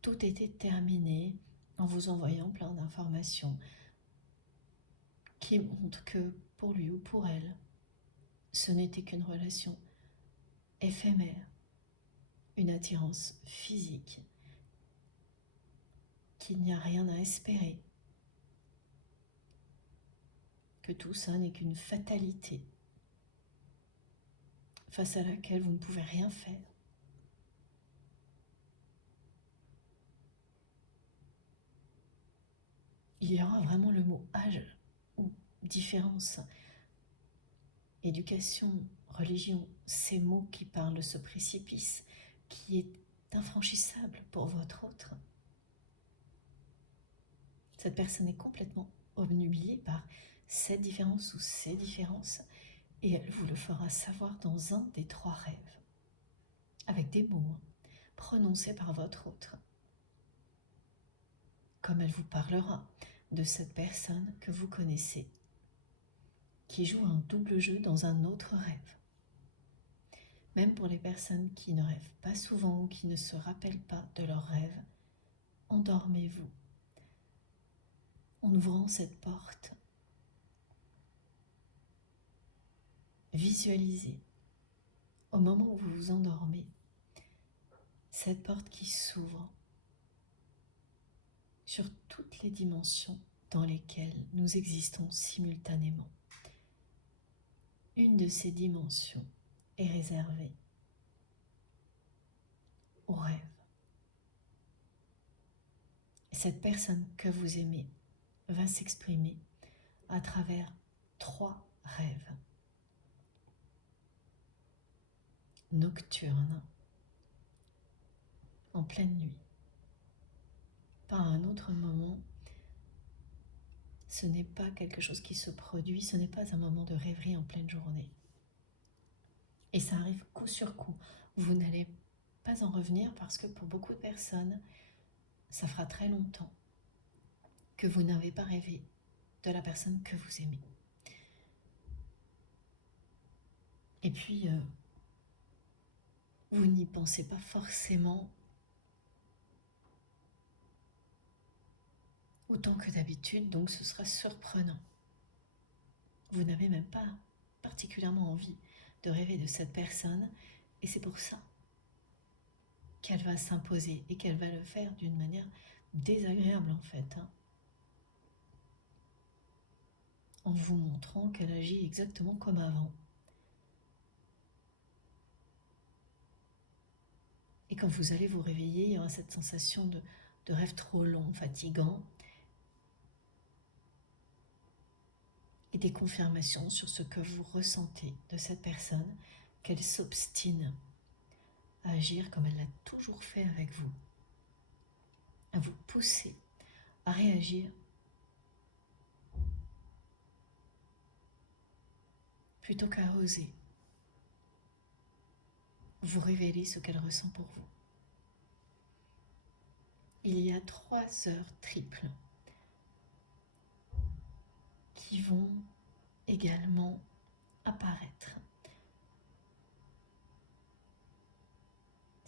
tout était terminé, en vous envoyant plein d'informations qui montrent que pour lui ou pour elle, ce n'était qu'une relation éphémère, une attirance physique, qu'il n'y a rien à espérer, que tout ça n'est qu'une fatalité face à laquelle vous ne pouvez rien faire. Il y aura vraiment le mot âge ou différence, éducation, religion, ces mots qui parlent de ce précipice qui est infranchissable pour votre autre. Cette personne est complètement obnubilée par cette différence ou ces différences et elle vous le fera savoir dans un des 3 rêves, avec des mots prononcés par votre autre. Comme elle vous parlera de cette personne que vous connaissez, qui joue un double jeu dans un autre rêve. Même pour les personnes qui ne rêvent pas souvent ou qui ne se rappellent pas de leurs rêves, endormez-vous en ouvrant cette porte. Visualisez, au moment où vous vous endormez, cette porte qui s'ouvre sur toutes les dimensions dans lesquelles nous existons simultanément. Une de ces dimensions est réservée au rêve. Cette personne que vous aimez va s'exprimer à travers 3 rêves nocturnes, en pleine nuit. Pas à un autre moment, ce n'est pas quelque chose qui se produit, ce n'est pas un moment de rêverie en pleine journée. Et ça arrive coup sur coup. Vous n'allez pas en revenir parce que pour beaucoup de personnes, ça fera très longtemps que vous n'avez pas rêvé de la personne que vous aimez. Et puis, vous n'y pensez pas forcément autant que d'habitude, donc ce sera surprenant. Vous n'avez même pas particulièrement envie de rêver de cette personne, et c'est pour ça qu'elle va s'imposer et qu'elle va le faire d'une manière désagréable en fait, en vous montrant qu'elle agit exactement comme avant. Et quand vous allez vous réveiller, il y aura cette sensation de rêve trop long, fatigant, et des confirmations sur ce que vous ressentez de cette personne, qu'elle s'obstine à agir comme elle l'a toujours fait avec vous, à vous pousser à réagir plutôt qu'à oser vous révéler ce qu'elle ressent pour vous. Il y a 3 heures triples qui vont également apparaître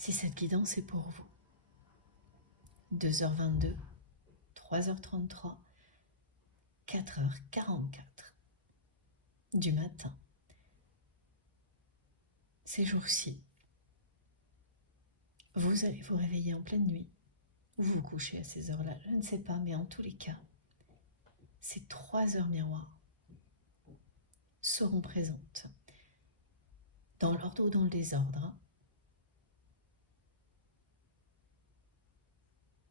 si cette guidance est pour vous. 2h22, 3h33, 4h44 du matin. Ces jours-ci, vous allez vous réveiller en pleine nuit ou vous coucher à ces heures-là, je ne sais pas, mais en tous les cas, ces 3 heures miroirs seront présentes dans l'ordre ou dans le désordre.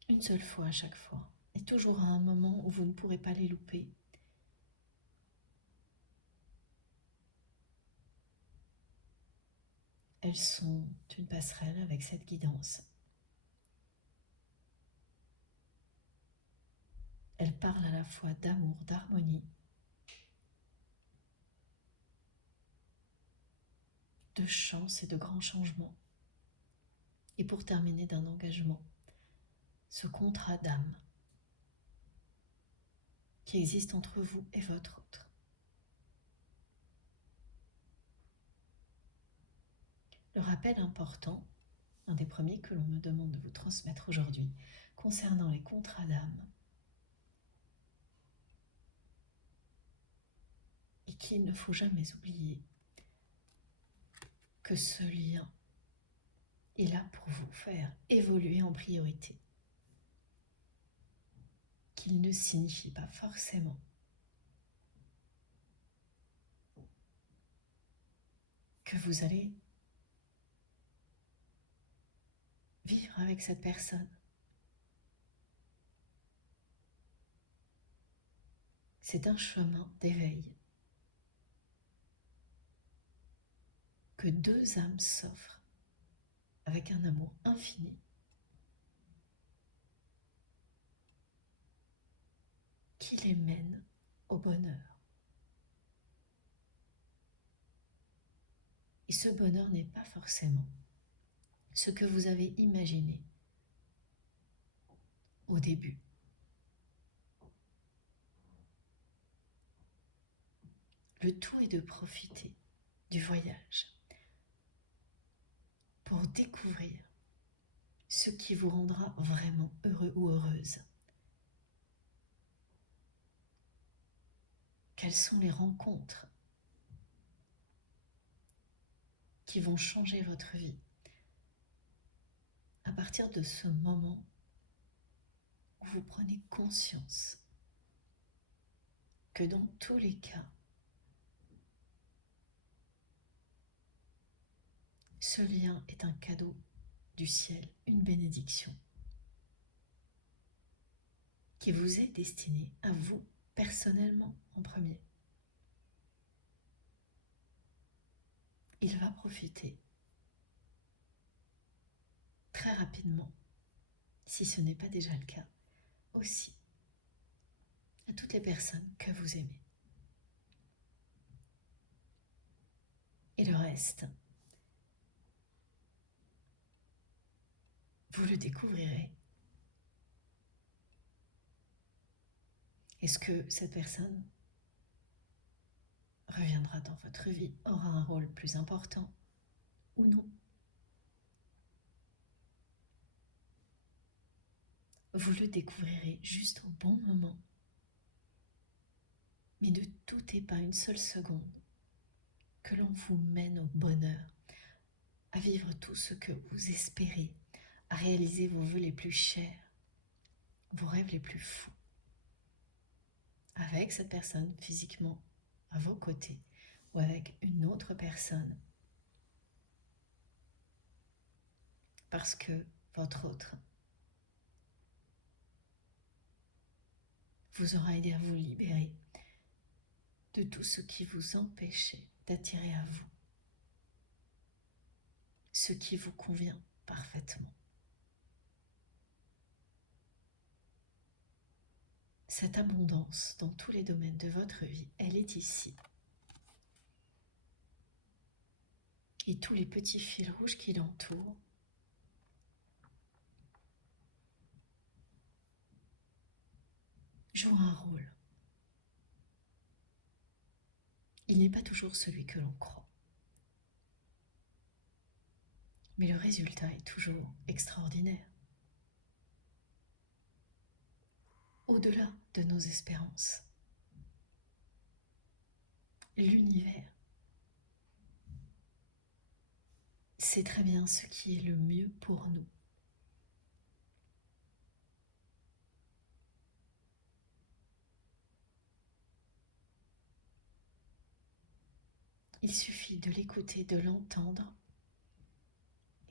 Une seule fois à chaque fois, et toujours à un moment où vous ne pourrez pas les louper. Elles sont une passerelle avec cette guidance. Elles parlent à la fois d'amour, d'harmonie, de chance et de grands changements. Et pour terminer, d'un engagement, ce contrat d'âme qui existe entre vous et votre autre. Le rappel important, un des premiers que l'on me demande de vous transmettre aujourd'hui, concernant les contrats d'âme, et qu'il ne faut jamais oublier que ce lien est là pour vous faire évoluer en priorité, qu'il ne signifie pas forcément que vous allez vivre avec cette personne. C'est un chemin d'éveil que deux âmes s'offrent avec un amour infini qui les mène au bonheur. Et ce bonheur n'est pas forcément ce que vous avez imaginé au début. Le tout est de profiter du voyage pour découvrir ce qui vous rendra vraiment heureux ou heureuse. Quelles sont les rencontres qui vont changer votre vie à partir de ce moment où vous prenez conscience que dans tous les cas, ce lien est un cadeau du ciel, une bénédiction qui vous est destinée à vous personnellement en premier. Il va profiter très rapidement, si ce n'est pas déjà le cas, aussi à toutes les personnes que vous aimez. Et le reste, vous le découvrirez. Est-ce que cette personne reviendra dans votre vie, aura un rôle plus important ou non? Vous le découvrirez juste au bon moment. Mais ne doutez pas une seule seconde que l'on vous mène au bonheur, à vivre tout ce que vous espérez, à réaliser vos vœux les plus chers, vos rêves les plus fous, avec cette personne physiquement à vos côtés ou avec une autre personne. Parce que votre autre vous aura aidé à vous libérer de tout ce qui vous empêchait d'attirer à vous ce qui vous convient parfaitement. Cette abondance dans tous les domaines de votre vie, elle est ici. Et tous les petits fils rouges qui l'entourent jouent un rôle. Il n'est pas toujours celui que l'on croit. mais le résultat est toujours extraordinaire. Au-delà de nos espérances, l'univers sait très bien ce qui est le mieux pour nous. Il suffit de l'écouter, de l'entendre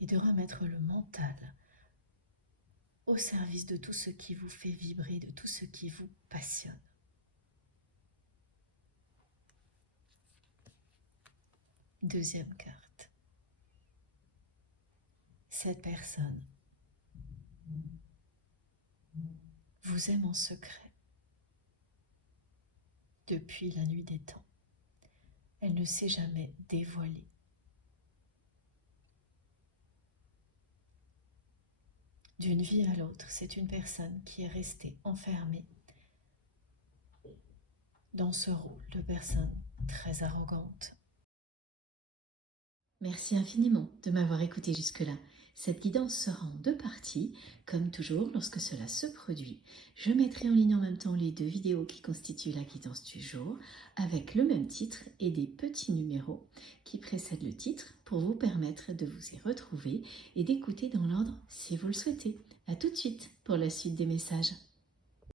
et de remettre le mental au service de tout ce qui vous fait vibrer, de tout ce qui vous passionne. Deuxième carte. Cette personne vous aime en secret depuis la nuit des temps. Elle ne s'est jamais dévoilée. D'une vie à l'autre, c'est une personne qui est restée enfermée dans ce rôle de personne très arrogante. Merci infiniment de m'avoir écouté jusque-là. Cette guidance sera en 2 parties. Comme toujours, lorsque cela se produit, je mettrai en ligne en même temps les 2 vidéos qui constituent la guidance du jour, avec le même titre et des petits numéros qui précèdent le titre pour vous permettre de vous y retrouver et d'écouter dans l'ordre si vous le souhaitez. A tout de suite pour la suite des messages.